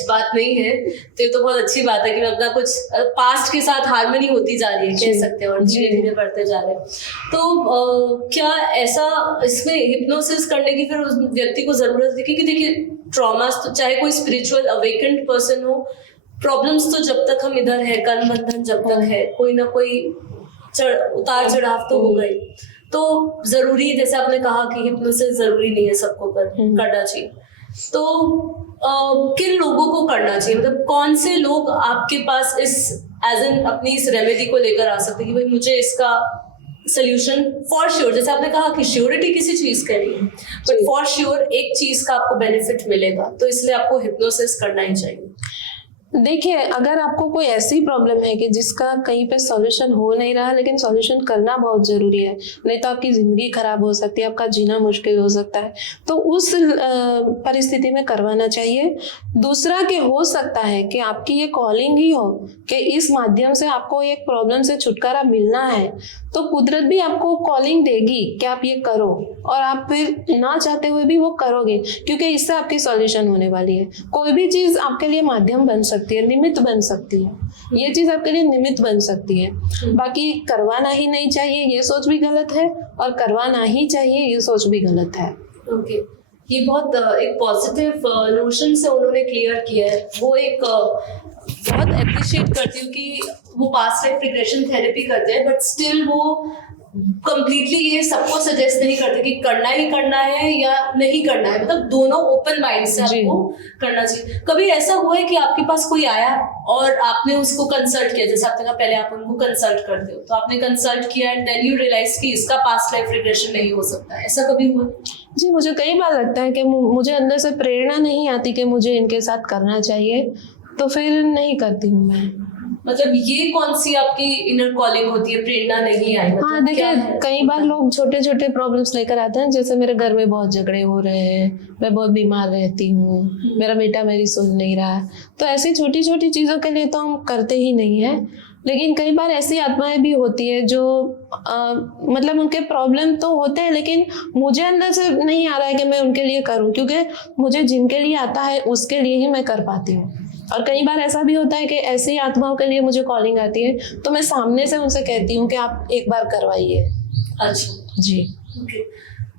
बात नहीं है, तो ये तो बहुत अच्छी बात है कि मैं अपना कुछ पास्ट के साथ हार्मनी होती जा रही है, कह सकते हैं, और धीरे धीरे बढ़ते जा रहे हैं। तो क्या ऐसा इसमें हिप्नोसिस करने की फिर उस व्यक्ति को जरूरत है? क्योंकि देखिए, ट्रॉमास तो चाहे कोई स्पिरिचुअल अवेकेंड पर्सन हो, प्रॉब्लम्स तो जब तक हम इधर है, कर्म बंधन जब तक है, कोई ना कोई उतार चढ़ाव तो हो गई। तो जरूरी, जैसे आपने कहा कि हिप्नोसिस जरूरी नहीं है सबको करना चाहिए, तो किन लोगों को करना चाहिए? मतलब कौन से लोग आपके पास इस एज एन अपनी इस रेमेडी को लेकर आ सकते हैं कि भाई मुझे इसका सोल्यूशन फॉर श्योर, जैसे आपने कहा कि श्योरिटी किसी चीज का नहीं है, बट फॉर श्योर एक चीज का आपको बेनिफिट मिलेगा, तो इसलिए आपको हिप्नोसिस करना ही चाहिए। देखिए, अगर आपको कोई ऐसी प्रॉब्लम है कि जिसका कहीं पे सॉल्यूशन हो नहीं रहा, लेकिन सॉल्यूशन करना बहुत ज़रूरी है, नहीं तो आपकी ज़िंदगी खराब हो सकती है, आपका जीना मुश्किल हो सकता है, तो उस परिस्थिति में करवाना चाहिए। दूसरा कि हो सकता है कि आपकी ये कॉलिंग ही हो कि इस माध्यम से आपको एक प्रॉब्लम से छुटकारा मिलना है, तो कुदरत भी आपको कॉलिंग देगी कि आप ये करो, और आप फिर ना चाहते हुए भी वो करोगे, क्योंकि इससे आपकी सॉल्यूशन होने वाली है। कोई भी चीज़ आपके लिए माध्यम बन सकती है, निमित्त बन सकती है, ये चीज़ आपके लिए निमित्त बन सकती है। बाकी करवाना ही नहीं चाहिए ये सोच भी गलत है, और करवाना ही चाहिए ये सोच भी गलत है। ओके, ये बहुत एक पॉजिटिव नोशन से उन्होंने क्लियर किया है। वो एक बहुत अप्रिशिएट करती हूँ कि वो पास्ट लाइफ रिग्रेशन थेरेपी करते हैं, बट स्टिल वो कंप्लीटली ये सबको सजेस्ट नहीं करते कि करना ही करना है या नहीं करना है, मतलब दोनों ओपन माइंड से आपको करना चाहिए। कभी ऐसा हुआ है कि आपके पास कोई आया और आपने उसको कंसल्ट किया, जैसे आपने कहा पहले आप उनको कंसल्ट करते हो, तो आपने कंसल्ट किया एंड देन यू रियलाइज कि इसका पास्ट लाइफ रिग्रेशन नहीं हो सकता है, ऐसा कभी हुआ? जी, मुझे कई बार लगता है कि मुझे अंदर से प्रेरणा नहीं आती कि मुझे इनके साथ करना चाहिए, तो फिर नहीं करती हूँ मैं। मतलब ये कौन सी आपकी इनर कॉलिंग होती है, प्रेरणा नहीं आई? मतलब हाँ, देखिए, कई बार लोग छोटे छोटे प्रॉब्लम्स लेकर आते हैं, जैसे मेरे घर में बहुत झगड़े हो रहे हैं, मैं बहुत बीमार रहती हूँ, मेरा बेटा मेरी सुन नहीं रहा, तो ऐसी छोटी छोटी चीज़ों के लिए तो हम करते ही नहीं है। लेकिन कई बार ऐसी आत्माएं भी होती है जो मतलब उनके प्रॉब्लम तो होते हैं, लेकिन मुझे अंदर से नहीं आ रहा है कि मैं उनके लिए करूं, क्योंकि मुझे जिनके लिए आता है उसके लिए ही मैं कर पाती हूँ। और कई बार ऐसा भी होता है कि ऐसी आत्माओं के लिए मुझे कॉलिंग आती है, तो मैं सामने से उनसे कहती हूँ कि आप एक बार करवाइए। अच्छा जी, ओके।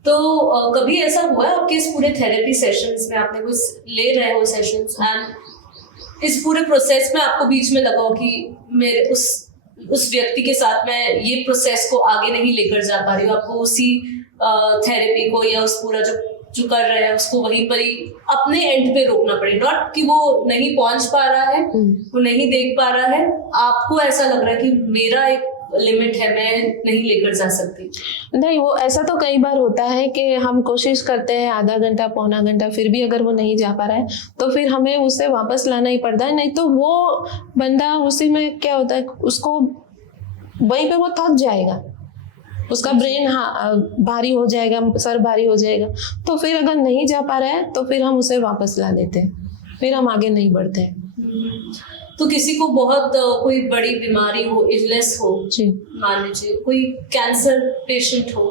तो कभी ऐसा हुआ है आपके इस पूरे थेरेपी सेशंस में, आपने कुछ ले रहे हो सेशंस, एंड इस पूरे प्रोसेस में आपको बीच में लगा हो कि मेरे उस व्यक्ति के साथ मैं ये प्रोसेस को आगे नहीं लेकर जा पा रही हूँ, आपको उसी थेरेपी को या उस पूरा जो कर रहे हैं उसको वहीं पर ही अपने एंड पे रोकना पड़े, नॉट कि वो नहीं पहुंच पा रहा है, वो नहीं देख पा रहा है, आपको ऐसा लग रहा है कि मेरा एक लिमिट है, मैं नहीं लेकर जा सकती? नहीं, वो ऐसा तो कई बार होता है कि हम कोशिश करते हैं आधा घंटा पौना घंटा, फिर भी अगर वो नहीं जा पा रहा है तो फिर हमें उसे वापस लाना ही पड़ता है, नहीं तो वो बंदा उसी में क्या होता है, उसको वहीं पे वो थक जाएगा, उसका ब्रेन भारी हो जाएगा, सर भारी हो जाएगा, तो फिर अगर नहीं जा पा रहा है तो फिर हम उसे वापस ला देते हैं। फिर हम आगे नहीं बढ़ते हैं। तो किसी को बहुत कोई बड़ी बीमारी हो, इलनेस हो, जी। मान लीजिए कोई कैंसर पेशेंट हो,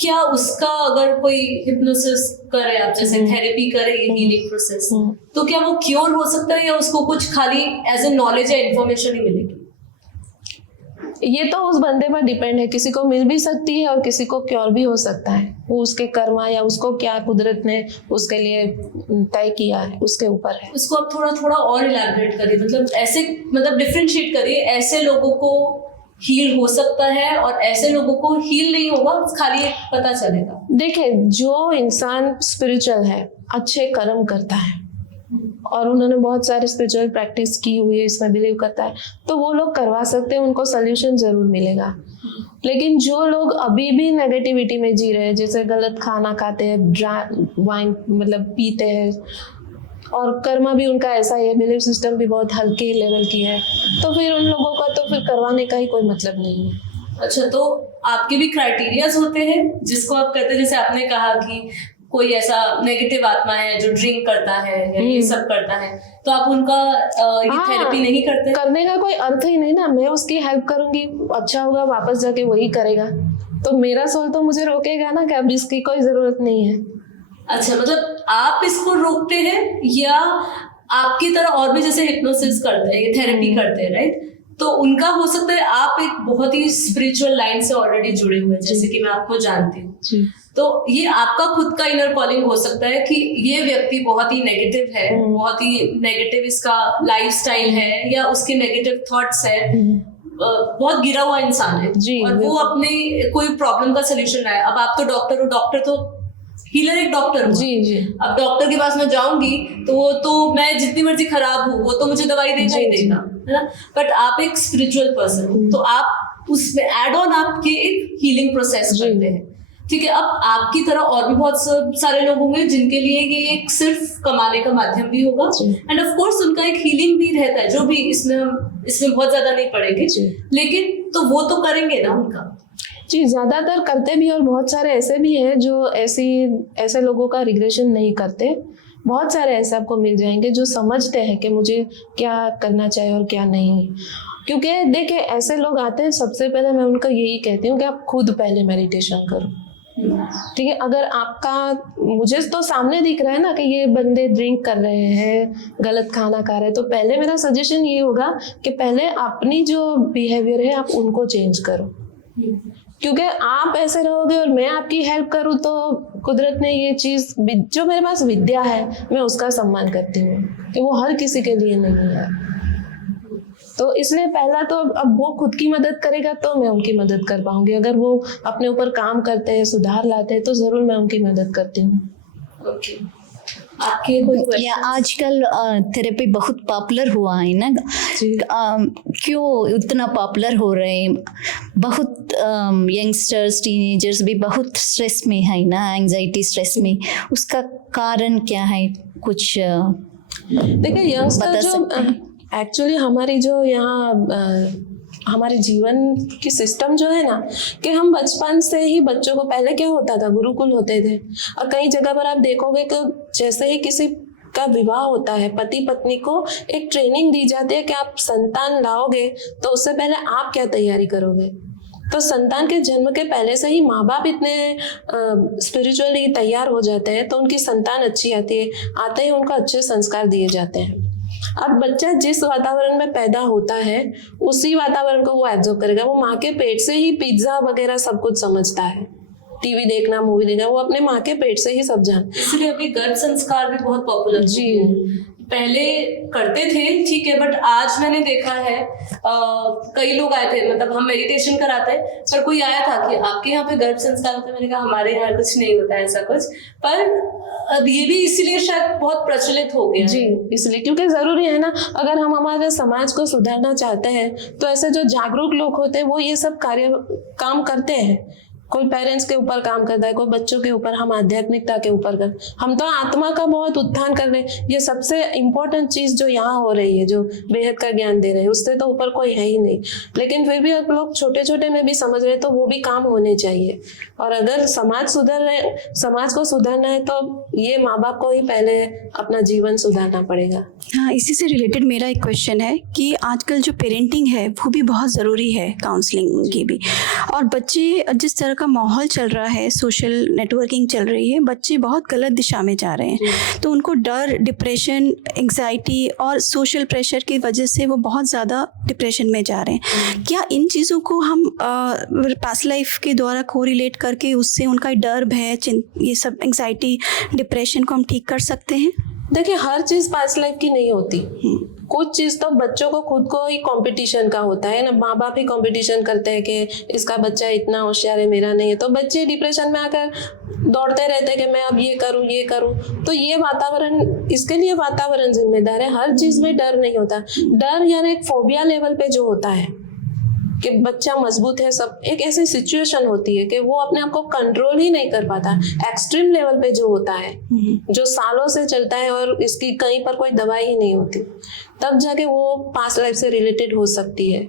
क्या उसका अगर कोई हिप्नोसिस करे, आप जैसे थेरेपी करे, ये हीलिंग प्रोसेस, तो क्या वो क्योर हो सकता है या उसको कुछ खाली एज ए नॉलेज या इन्फॉर्मेशन ही मिलेगी? ये तो उस बंदे पर डिपेंड है, किसी को मिल भी सकती है और किसी को क्योर भी हो सकता है। वो उसके कर्मा या उसको क्या कुदरत ने उसके लिए तय किया है, उसके ऊपर है। उसको आप थोड़ा थोड़ा और इलैबोरेट करिए, मतलब ऐसे, मतलब डिफरेंशिएट करिए, ऐसे लोगों को हील हो सकता है और ऐसे लोगों को हील नहीं होगा, खाली एक पता चलेगा। देखिए, जो इंसान स्पिरिचुअल है, अच्छे कर्म करता है और उन्होंने बहुत सारे स्पिरिचुअल प्रैक्टिस की हुई है, इसमें बिलीव करता है, तो वो लोग करवा सकते हैं, उनको सोल्यूशन जरूर मिलेगा। लेकिन जो लोग अभी भी नेगेटिविटी में जी रहे हैं, जैसे गलत खाना खाते हैं, वाइन मतलब पीते हैं, और कर्मा भी उनका ऐसा ही है, बिलीफ सिस्टम भी बहुत हल्के लेवल की है, तो फिर उन लोगों का तो फिर करवाने का ही कोई मतलब नहीं है। अच्छा, तो आपके भी क्राइटेरियाज होते हैं जिसको आप करते हैं? जैसे आपने कहा कि कोई ऐसा नेगेटिव आत्मा है जो ड्रिंक करता है या ये सब करता है, तो आप उनका ये थेरेपी नहीं करते? करने का कोई अर्थ ही नहीं ना। मैं उसकी हेल्प करूंगी, अच्छा होगा, वापस जाके वही करेगा, तो मेरा सोल तो मुझे रोकेगा ना कि अब इसकी कोई जरूरत नहीं है। अच्छा, मतलब आप इसको रोकते हैं या आपकी तरह और भी जैसे हिप्नोसिस करते हैं, ये थेरेपी करते हैं, राइट? तो उनका हो सकता है आप एक बहुत ही स्पिरिचुअल लाइन से ऑलरेडी जुड़े हुए हैं, जैसे कि मैं आपको जानती हूँ, तो ये आपका खुद का इनर कॉलिंग हो सकता है कि ये व्यक्ति बहुत ही नेगेटिव है, बहुत ही नेगेटिव इसका लाइफस्टाइल है या उसके नेगेटिव थॉट्स है, बहुत गिरा हुआ इंसान है और वो अपने कोई प्रॉब्लम का सोल्यूशन लाए। अब आप तो डॉक्टर हो, डॉक्टर तो हीलर एक डॉक्टर हो। जी। अब डॉक्टर के पास मैं जाऊंगी तो वो तो मैं जितनी मर्जी खराब हूँ वो तो मुझे दवाई देगा ही देगा, है ना? बट आप एक स्पिरिचुअल पर्सन हो, तो आप उसमें एड ऑन आपके एक हीलिंग प्रोसेस करते हैं, ठीक है? अब आपकी तरह और भी बहुत सारे लोग होंगे जिनके लिए ये एक सिर्फ कमाने का माध्यम भी होगा, एंड ऑफ कोर्स उनका एक हीलिंग भी रहता है, जो भी इसमें बहुत ज्यादा नहीं पड़ेंगे, लेकिन तो वो तो करेंगे ना उनका। जी, ज्यादातर करते भी, और बहुत सारे ऐसे भी हैं जो ऐसे लोगों का रिग्रेशन नहीं करते। बहुत सारे ऐसे आपको मिल जाएंगे जो समझते हैं कि मुझे क्या करना चाहिए और क्या नहीं। क्योंकि देखिए, ऐसे लोग आते हैं, सबसे पहले मैं उनका यही कहती हूँ कि आप खुद पहले मेडिटेशन करो, ठीक है? अगर आपका, मुझे तो सामने दिख रहा है ना कि ये बंदे ड्रिंक कर रहे हैं, गलत खाना खा रहे हैं, तो पहले मेरा सजेशन ये होगा कि पहले अपनी जो बिहेवियर है आप उनको चेंज करो। क्योंकि आप ऐसे रहोगे और मैं आपकी हेल्प करूँ तो कुदरत ने ये चीज़, जो मेरे पास विद्या है, मैं उसका सम्मान करती हूँ कि वो हर किसी के लिए नहीं है। तो इसलिए पहला तो अब वो खुद की मदद करेगा तो मैं उनकी मदद कर पाऊंगी। अगर वो अपने ऊपर काम करते हैं, सुधार लाते हैं, तो जरूर मैं उनकी मदद करती हूँ। ओके, आपके कोई क्वेश्चन? या आजकल थेरेपी बहुत पॉपुलर हुआ है ना, क्यों इतना पॉपुलर हो रहे हैं? बहुत यंगस्टर्स, टीनेजर्स भी बहुत स्ट्रेस में है ना, एंजाइटी स्ट्रेस में, उसका कारण क्या है? कुछ देखिए, यंगस्टर जो एक्चुअली हमारी जो यहाँ हमारे जीवन की सिस्टम जो है ना, कि हम बचपन से ही बच्चों को, पहले क्या होता था, गुरुकुल होते थे, और कई जगह पर आप देखोगे कि जैसे ही किसी का विवाह होता है, पति पत्नी को एक ट्रेनिंग दी जाती है कि आप संतान लाओगे तो उससे पहले आप क्या तैयारी करोगे। तो संतान के जन्म के पहले से ही माँ बाप इतने स्पिरिचुअली तैयार हो जाते हैं, तो उनकी संतान अच्छी आती है, आते ही उनको अच्छे संस्कार दिए जाते हैं। अब बच्चा जिस वातावरण में पैदा होता है उसी वातावरण को वो एब्जॉर्ब करेगा। वो माँ के पेट से ही पिज्जा वगैरह सब कुछ समझता है, टीवी देखना, मूवी देखना, वो अपने माँ के पेट से ही सब जानता है। इसलिए अभी गर्भ संस्कार भी बहुत पॉपुलर जी। पहले करते थे, ठीक है, बट आज मैंने देखा है कई लोग आए थे, मतलब हम मेडिटेशन कराते हैं, पर कोई आया था कि आपके यहाँ पे गर्भ संस्कार होता है, मैंने कहा हमारे यहाँ कुछ नहीं होता है ऐसा कुछ। पर अब ये भी इसीलिए शायद बहुत प्रचलित हो गया जी, इसलिए क्योंकि जरूरी है ना, अगर हम हमारे समाज को सुधारना चाहते हैं तो ऐसे जो जागरूक लोग होते हैं वो ये सब काम करते हैं, कोई पेरेंट्स के ऊपर काम करता है, कोई बच्चों के ऊपर, हम आध्यात्मिकता के ऊपर कर, हम तो आत्मा का बहुत उत्थान कर रहे हैं। ये सबसे इम्पोर्टेंट चीज जो यहाँ हो रही है, जो बेहद का ज्ञान दे रहे हैं, उससे तो ऊपर कोई है ही नहीं। लेकिन फिर भी आप लोग छोटे छोटे में भी समझ रहे हैं, तो वो भी काम होने चाहिए। और अगर समाज समाज को सुधारना है तो ये माँ बाप को ही पहले अपना जीवन सुधारना पड़ेगा। हाँ, इसी से रिलेटेड मेरा एक क्वेश्चन है कि आजकल जो पेरेंटिंग है वो भी बहुत ज़रूरी है, काउंसलिंग की भी। और बच्चे, जिस तरह का माहौल चल रहा है, सोशल नेटवर्किंग चल रही है, बच्चे बहुत गलत दिशा में जा रहे हैं। तो उनको डर, डिप्रेशन, एंग्जाइटी और सोशल प्रेशर की वजह से वो बहुत ज़्यादा डिप्रेशन में जा रहे हैं। क्या इन चीज़ों को हम पास्ट लाइफ के द्वारा कोरिलेट करके उससे उनका डर, भय, ये सब एंग्जाइटी, डिप्रेशन को हम ठीक कर सकते हैं? देखिए, हर चीज पास्ट लाइफ की नहीं होती। कुछ चीज तो बच्चों को खुद को ही कंपटीशन का होता है ना, माँ बाप ही कंपटीशन करते हैं कि इसका बच्चा इतना होशियार है, मेरा नहीं है, तो बच्चे डिप्रेशन में आकर दौड़ते रहते हैं कि मैं अब ये करूँ। तो ये वातावरण, इसके लिए वातावरण जिम्मेदार है। हर चीज में डर नहीं होता। डर यानी एक फोबिया लेवल पे जो होता है कि बच्चा मजबूत है, सब एक ऐसी सिचुएशन होती है कि वो अपने आप को कंट्रोल ही नहीं कर पाता। एक्सट्रीम लेवल पे जो होता है, जो सालों से चलता है और इसकी कहीं पर कोई दवाई ही नहीं होती, तब जाके वो पास्ट लाइफ से रिलेटेड हो सकती है।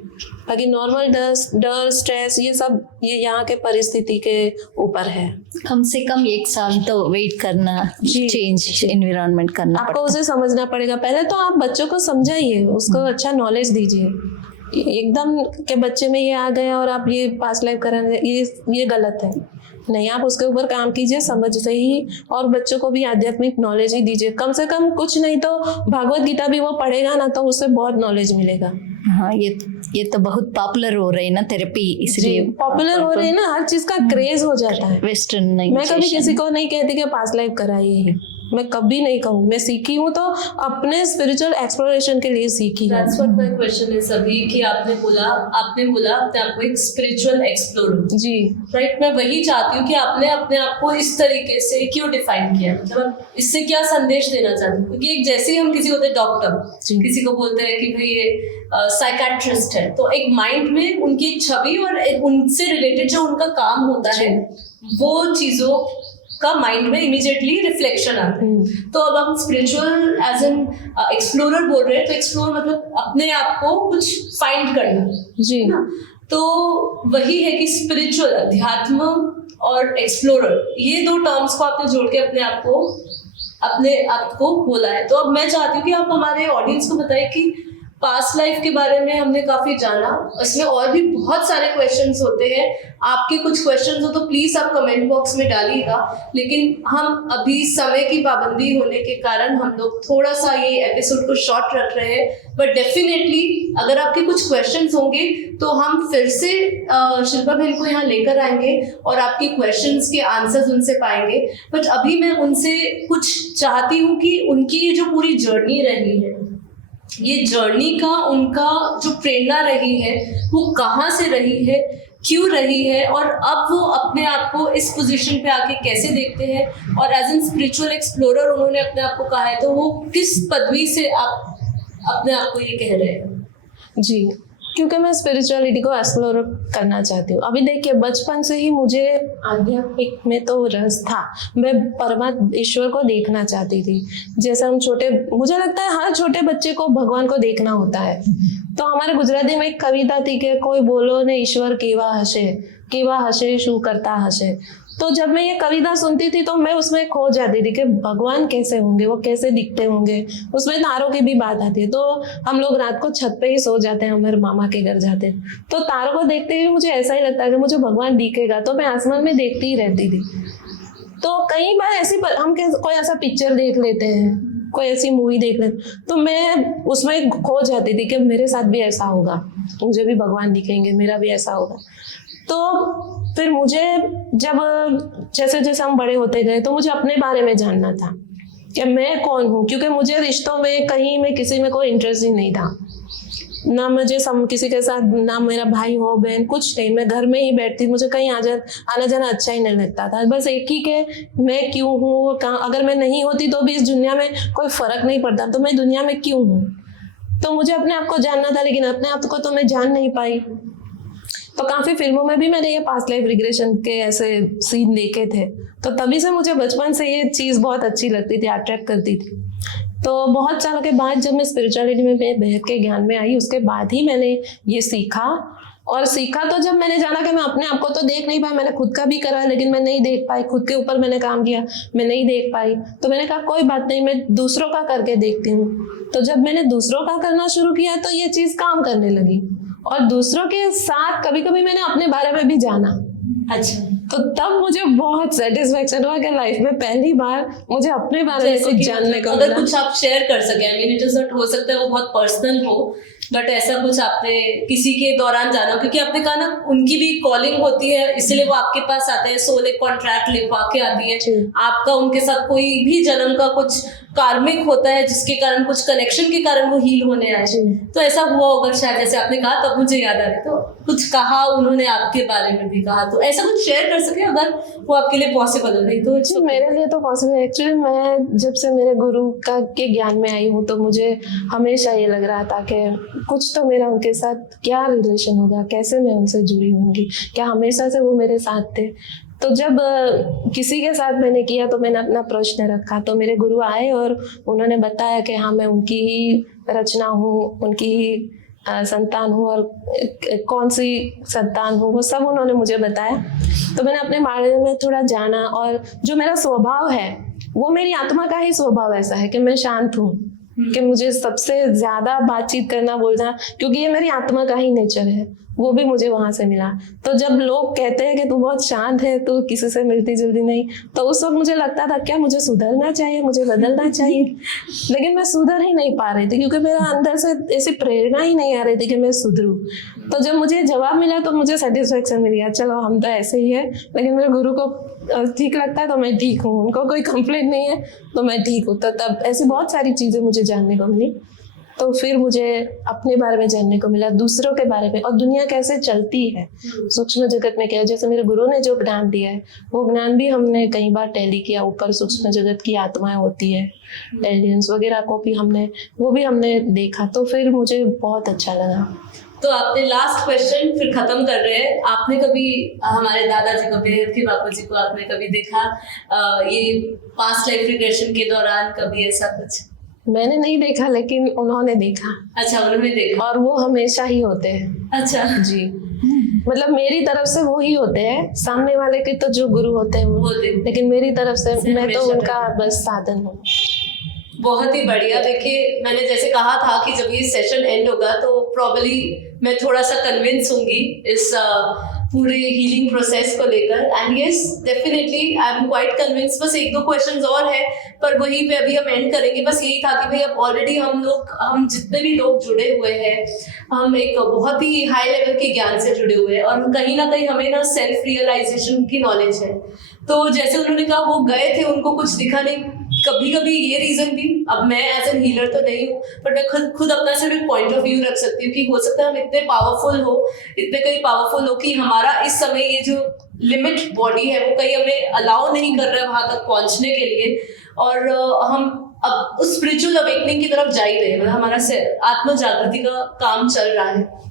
बाकी नॉर्मल डर, स्ट्रेस, ये सब ये यहाँ के परिस्थिति के ऊपर है। कम से कम 1 साल तो वेट करना, चेंज एनवायरनमेंट करना आपको उसे समझना पड़ेगा। पहले तो आप बच्चों को समझाइए, उसको अच्छा नॉलेज दीजिए। एकदम के बच्चे में ये आ गया और आप ये पास्ट लाइफ कराने, ये गलत है। नहीं, आप उसके ऊपर काम कीजिए समझ से ही, और बच्चों को भी आध्यात्मिक नॉलेज ही दीजिए। कम से कम कुछ नहीं तो भागवत गीता भी वो पढ़ेगा ना, तो उससे बहुत नॉलेज मिलेगा। हाँ, ये तो बहुत पॉपुलर हो रही है ना थेरेपी, इसलिए पॉपुलर हो रही है ना, हर चीज का क्रेज हो जाता है। वेस्टर्न नहीं, मैं कभी किसी को नहीं कहती कि पास्ट लाइफ कराइए, मैं कभी नहीं कहूँ। मैं सीखी हूँ तो अपने स्पिरिचुअल एक्सप्लोरेशन के लिए सीखी हूँ। That's what my question is अभी, कि आपने बोला अपने आप को एक स्पिरिचुअल एक्सप्लोरर। जी राइट, मैं वही चाहती हूँ कि आपने अपने आप को इस तरीके से क्यों डिफाइन किया, मतलब इससे क्या संदेश देना चाहते हैं? क्योंकि एक जैसे ही हम किसी को बोलते हैं डॉक्टर, किसी को बोलते हैं कि भाई ये साइकेट्रिस्ट है, तो एक माइंड में उनकी एक छवि और उनसे रिलेटेड जो उनका काम होता है, वो चीजों का माइंड में इमीडिएटली रिफ्लेक्शन आता है। तो अब हम स्पिरिचुअल एज एन एक्सप्लोरर बोल रहे हैं, तो एक्सप्लोर मतलब अपने आप को कुछ फाइंड करना जी ना। तो वही है कि स्पिरिचुअल, अध्यात्म और एक्सप्लोरर, ये 2 टर्म्स को आपने जोड़ के अपने आप को बोला है। तो अब मैं चाहती हूँ कि आप हमारे ऑडियंस को बताएं कि पास्ट लाइफ के बारे में हमने काफी जाना, इसमें और भी बहुत सारे क्वेश्चंस होते हैं। आपके कुछ क्वेश्चंस हो तो प्लीज आप कमेंट बॉक्स में डालिएगा, लेकिन हम अभी समय की पाबंदी होने के कारण हम लोग थोड़ा सा ये एपिसोड को शॉर्ट रख रहे हैं। बट डेफिनेटली अगर आपके कुछ क्वेश्चंस होंगे तो हम फिर से शिल्पा बहन को यहाँ लेकर आएंगे और आपके क्वेश्चंस के आंसर्स उनसे पाएंगे। बट अभी मैं उनसे कुछ चाहती हूँ कि उनकी ये जो पूरी जर्नी रही है, ये जर्नी का उनका जो प्रेरणा रही है वो कहाँ से रही है, क्यों रही है, और अब वो अपने आप को इस पोजीशन पे आके कैसे देखते हैं, और एज एन स्पिरिचुअल एक्सप्लोरर उन्होंने अपने आप को कहा है, तो वो किस पदवी से आप अपने आप को ये कह रहे हैं? जी, क्योंकि मैं स्पिरिचुअलिटी को एक्सप्लोर करना चाहती हूँ। अभी देखिए, बचपन से ही मुझे आध्यात्मिक में तो रस था। मैं परमात्मा ईश्वर को देखना चाहती थी। जैसे हम छोटे, मुझे लगता है हर छोटे बच्चे को भगवान को देखना होता है। तो हमारे गुजराती में एक कविता थी कि कोई बोलो ने ईश्वर केवा हसे शू करता हसे। तो जब मैं ये कविता सुनती थी तो मैं उसमें खो जाती थी कि भगवान कैसे होंगे, वो कैसे दिखते होंगे। उसमें तारों की भी बात आती है। तो हम लोग रात को छत पे ही सो जाते हैं, हमारे मामा के घर जाते हैं, तो तारों को देखते हुए मुझे ऐसा ही लगता है कि मुझे भगवान दिखेगा, तो मैं आसमान में देखती ही रहती थी। तो कई बार हम कोई ऐसा पिक्चर देख लेते हैं, कोई ऐसी मूवी देख लेते, तो मैं उसमें खो जाती थी कि मेरे साथ भी ऐसा होगा, मुझे भी भगवान दिखेंगे, मेरा भी ऐसा होगा। तो फिर मुझे जब जैसे जैसे हम बड़े होते गए तो मुझे अपने बारे में जानना था कि मैं कौन हूँ, क्योंकि मुझे रिश्तों में कहीं में किसी में कोई इंटरेस्ट ही नहीं था। ना मुझे किसी के साथ, ना मेरा भाई हो बहन, कुछ नहीं। मैं घर में ही बैठती, मुझे कहीं आना जाना अच्छा ही नहीं लगता था। बस एक ही के मैं क्यों हूँ, अगर मैं नहीं होती तो भी इस दुनिया में कोई फर्क नहीं पड़ता, तो मैं दुनिया में क्यों हूँ। तो मुझे अपने आप को जानना था, लेकिन अपने आप को तो मैं जान नहीं पाई। तो काफ़ी फिल्मों में भी मैंने ये पास्ट लाइफ रिग्रेशन के ऐसे सीन देखे थे, तो तभी से मुझे बचपन से ये चीज़ बहुत अच्छी लगती थी, अट्रैक्ट करती थी। तो बहुत सालों के बाद जब मैं स्पिरिचुअलिटी में बेहद के ज्ञान में आई, उसके बाद ही मैंने ये सीखा। और सीखा तो जब मैंने जाना कि मैं अपने आप को तो देख नहीं पाई, मैंने खुद का भी करा लेकिन मैं नहीं देख पाई, खुद के ऊपर मैंने काम किया, मैं नहीं देख पाई। तो मैंने कहा कोई बात नहीं, मैं दूसरों का करके देखती हूँ। तो जब मैंने दूसरों का करना शुरू किया तो ये चीज़ काम करने लगी, और दूसरों के साथ कभी कभी मैंने अपने बारे में भी जाना। अच्छा, तो तब मुझे बहुत सेटिस्फेक्शन हुआ कि लाइफ में पहली बार मुझे अपने बारे में जैसे कुछ कि जानने को अगर मिला। कुछ आप शेयर कर सके, I mean it is not, हो सकता है वो बहुत पर्सनल हो, बट ऐसा कुछ आपने किसी के दौरान जाना हो, क्योंकि आपने कहा ना उनकी भी कॉलिंग होती है, इसलिए वो आपके पास आते हैं, सोल एक कॉन्ट्रैक्ट लिखवा के आती है, आपका उनके साथ कोई भी जन्म का कुछ कार्मिक होता है जिसके कारण, कुछ कनेक्शन के कारण वो हील होने आए। तो ऐसा हुआ होगा शायद, जैसे आपने कहा तब मुझे याद आ रही, तो कुछ कहा उन्होंने आपके बारे में भी कहा, तो ऐसा कुछ शेयर कर सके अगर वो आपके लिए पॉसिबल हो गई तो। जी, मेरे लिए तो पॉसिबल है। एक्चुअली मैं जब से मेरे गुरु का के ज्ञान में आई हूँ तो मुझे हमेशा ये लग रहा था कि कुछ तो मेरा उनके साथ क्या रिलेशन होगा, कैसे मैं उनसे जुड़ी होंगी, क्या हमेशा से वो मेरे साथ थे। तो जब किसी के साथ मैंने किया तो मैंने अपना प्रश्न रखा, तो मेरे गुरु आए और उन्होंने बताया कि हाँ, मैं उनकी ही रचना हूँ, उनकी ही संतान हूँ, और कौन सी संतान हूँ वो सब उन्होंने मुझे बताया। तो मैंने अपने बारे में थोड़ा जाना, और जो मेरा स्वभाव है वो मेरी आत्मा का ही स्वभाव ऐसा है कि मैं शांत हूँ, कि मुझे सबसे ज्यादा बातचीत करना, बोलना, क्योंकि ये मेरी आत्मा का ही नेचर है, वो भी मुझे वहां से मिला। तो जब लोग कहते हैं कि तू बहुत शांत है, तू किसी से मिलती जुलती नहीं, तो उस वक्त मुझे लगता था क्या मुझे सुधरना चाहिए, मुझे बदलना चाहिए, लेकिन मैं सुधर ही नहीं पा रही थी, क्योंकि मेरा अंदर से ऐसी प्रेरणा ही नहीं आ रही थी कि मैं सुधरूं। तो जब मुझे जवाब मिला तो मुझे सेटिस्फेक्शन मिल गया, चलो हम तो ऐसे ही है, लेकिन मेरे गुरु को ठीक लगता है तो मैं ठीक हूँ, उनको कोई कंप्लेंट नहीं है तो मैं ठीक हूँ। तो तब ऐसी बहुत सारी चीज़ें मुझे जानने को मिली। तो फिर मुझे अपने बारे में जानने को मिला, दूसरों के बारे में, और दुनिया कैसे चलती है सूक्ष्म जगत में क्या। जैसे मेरे गुरु ने जो ज्ञान दिया है वो ज्ञान भी हमने कई बार टैली किया, ऊपर सूक्ष्म जगत की आत्माएं होती है, एलियंस वगैरह को भी हमने देखा। तो फिर मुझे बहुत अच्छा लगा। तो आपने लास्ट क्वेश्चन फिर खत्म कर रहे हैं, आपने कभी हमारे दादाजी को, बेहद के बापू जी को आपने कभी देखा ये पास्ट लाइफ रिग्रेशन के दौरान, कभी ऐसा कुछ? मैंने नहीं देखा लेकिन उन्होंने देखा। अच्छा, उन्होंने देखा, और वो हमेशा ही होते हैं। अच्छा जी, मतलब मेरी तरफ से वो ही होते हैं, सामने वाले के तो जो गुरु होते हैं वो, लेकिन मेरी तरफ से मैं तो उनका बस साधन हूँ। बहुत ही बढ़िया। देखिए, मैंने जैसे कहा था कि जब ये सेशन एंड होगा तो प्रॉब्ली मैं थोड़ा सा कन्विंस होंगी इस पूरे हीलिंग प्रोसेस को लेकर, and yes definitely I am quite convince. बस एक दो क्वेश्चंस और है पर वहीं पे अभी हम एंड करेंगे। बस यही था कि भाई अब ऑलरेडी हम जितने भी लोग जुड़े हुए हैं, हम एक बहुत ही हाई लेवल के ज्ञान से जुड़े हुए हैं, और कहीं ना कहीं हमें ना सेल्फ रियलाइजेशन की नॉलेज है। तो जैसे उन्होंने कहा वो गए थे, उनको कुछ दिखा नहीं, कभी कभी ये रीजन भी, अब मैं एज एन हीलर तो नहीं हूँ बट मैं खुद अपना सिर्फ एक पॉइंट ऑफ व्यू रख सकती हूँ कि हो सकता है हम इतने पावरफुल हो कि हमारा इस समय ये जो लिमिट बॉडी है वो कहीं हमें अलाउ नहीं कर रहा है वहां तक पहुंचने के लिए, और हम अब उस स्पिरिचुअल अवेकनिंग की तरफ जा ही रहे हैं, मतलब हमारा आत्म जागृति का काम चल रहा है।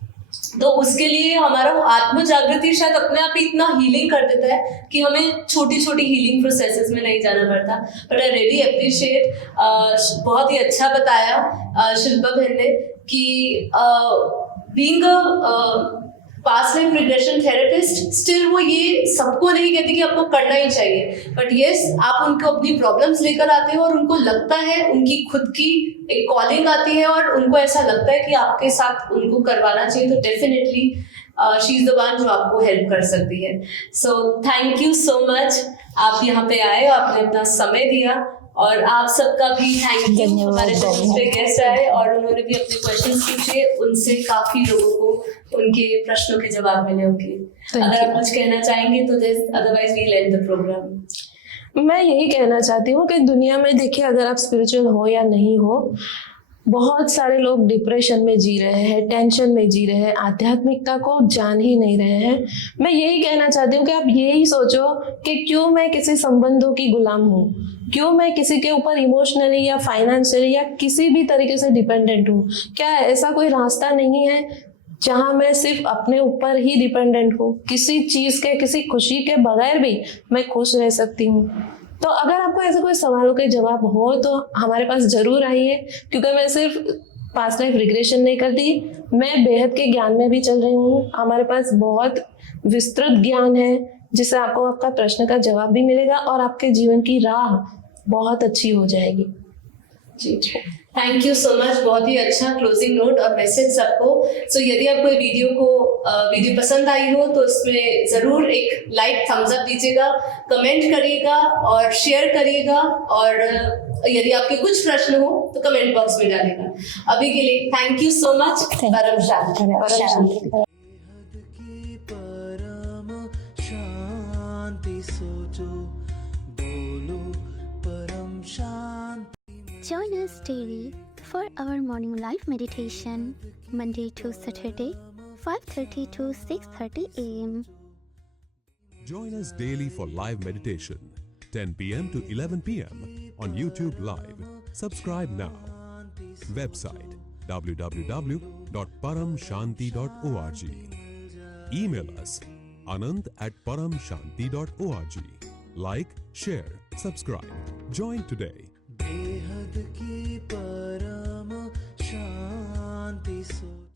तो उसके लिए हमारा वो आत्म जागृति शायद अपने आप ही इतना हीलिंग कर देता है कि हमें छोटी छोटी हीलिंग प्रोसेसेस में नहीं जाना पड़ता। बट आई रियली अप्रिशिएट, बहुत ही अच्छा बताया शिल्पा बहन ने कि being a past life regression therapist, still वो ये सबको नहीं कहती कि आपको करना ही चाहिए, बट यस आप उनको अपनी प्रॉब्लम्स लेकर आते हो और उनको लगता है, उनकी खुद की एक कॉलिंग आती है और उनको ऐसा लगता है कि आपके साथ उनको करवाना चाहिए, तो definitely she is the one जो आपको हेल्प कर सकती है। So thank you so much, आप यहाँ पे आए, आपने अपना समय दिया, और आप सबका भी थैंक यू। हमारे सेशन पे गेस्ट आए और उन्होंने भी अपने क्वेश्चंस पूछे, उनसे काफी लोगों को उनके प्रश्नों के जवाब मिले होंगे। अगर आप कुछ कहना चाहेंगे तो otherwise we end the programme. मैं यही कहना चाहती हूँ कि दुनिया में देखिए, अगर आप स्पिरिचुअल हो या नहीं हो, बहुत सारे लोग डिप्रेशन में जी रहे हैं, टेंशन में जी रहे हैं, आध्यात्मिकता को जान ही नहीं रहे हैं। मैं यही कहना चाहती हूँ कि आप यही सोचो कि क्यों मैं किसी संबंधों की गुलाम हूँ, क्यों मैं किसी के ऊपर इमोशनली या फाइनेंशियली या किसी भी तरीके से डिपेंडेंट हूँ। क्या ऐसा कोई रास्ता नहीं है जहाँ मैं सिर्फ अपने ऊपर ही डिपेंडेंट हूँ, किसी चीज के, किसी खुशी के बगैर भी मैं खुश रह सकती हूँ। तो अगर आपको ऐसे कोई सवालों के जवाब हो तो हमारे पास जरूर आइए, क्योंकि मैं सिर्फ पास्ट लाइफ रिग्रेशन नहीं करती, मैं बेहद के ज्ञान में भी चल रही हूँ। हमारे पास बहुत विस्तृत ज्ञान है जिससे आपको आपका प्रश्न का जवाब भी मिलेगा और आपके जीवन की राह बहुत अच्छी हो जाएगी। जी, थैंक यू सो मच। बहुत ही अच्छा क्लोजिंग नोट और मैसेज सबको। सो यदि आपको वीडियो पसंद आई हो तो इसमें जरूर एक लाइक, थम्स अप दीजिएगा, कमेंट करिएगा और शेयर करिएगा, और यदि आपके कुछ प्रश्न हो तो कमेंट बॉक्स में डालिएगा। अभी के लिए थैंक यू सो मच। परम शांति। Join us daily for our morning live meditation, Monday to Saturday, 5:30 to 6:30 a.m. Join us daily for live meditation, 10 p.m. to 11 p.m. on YouTube Live. Subscribe now. Website www.paramshanti.org. Email us anand@paramshanti.org. Like, share, subscribe. Join today. बेहद की पर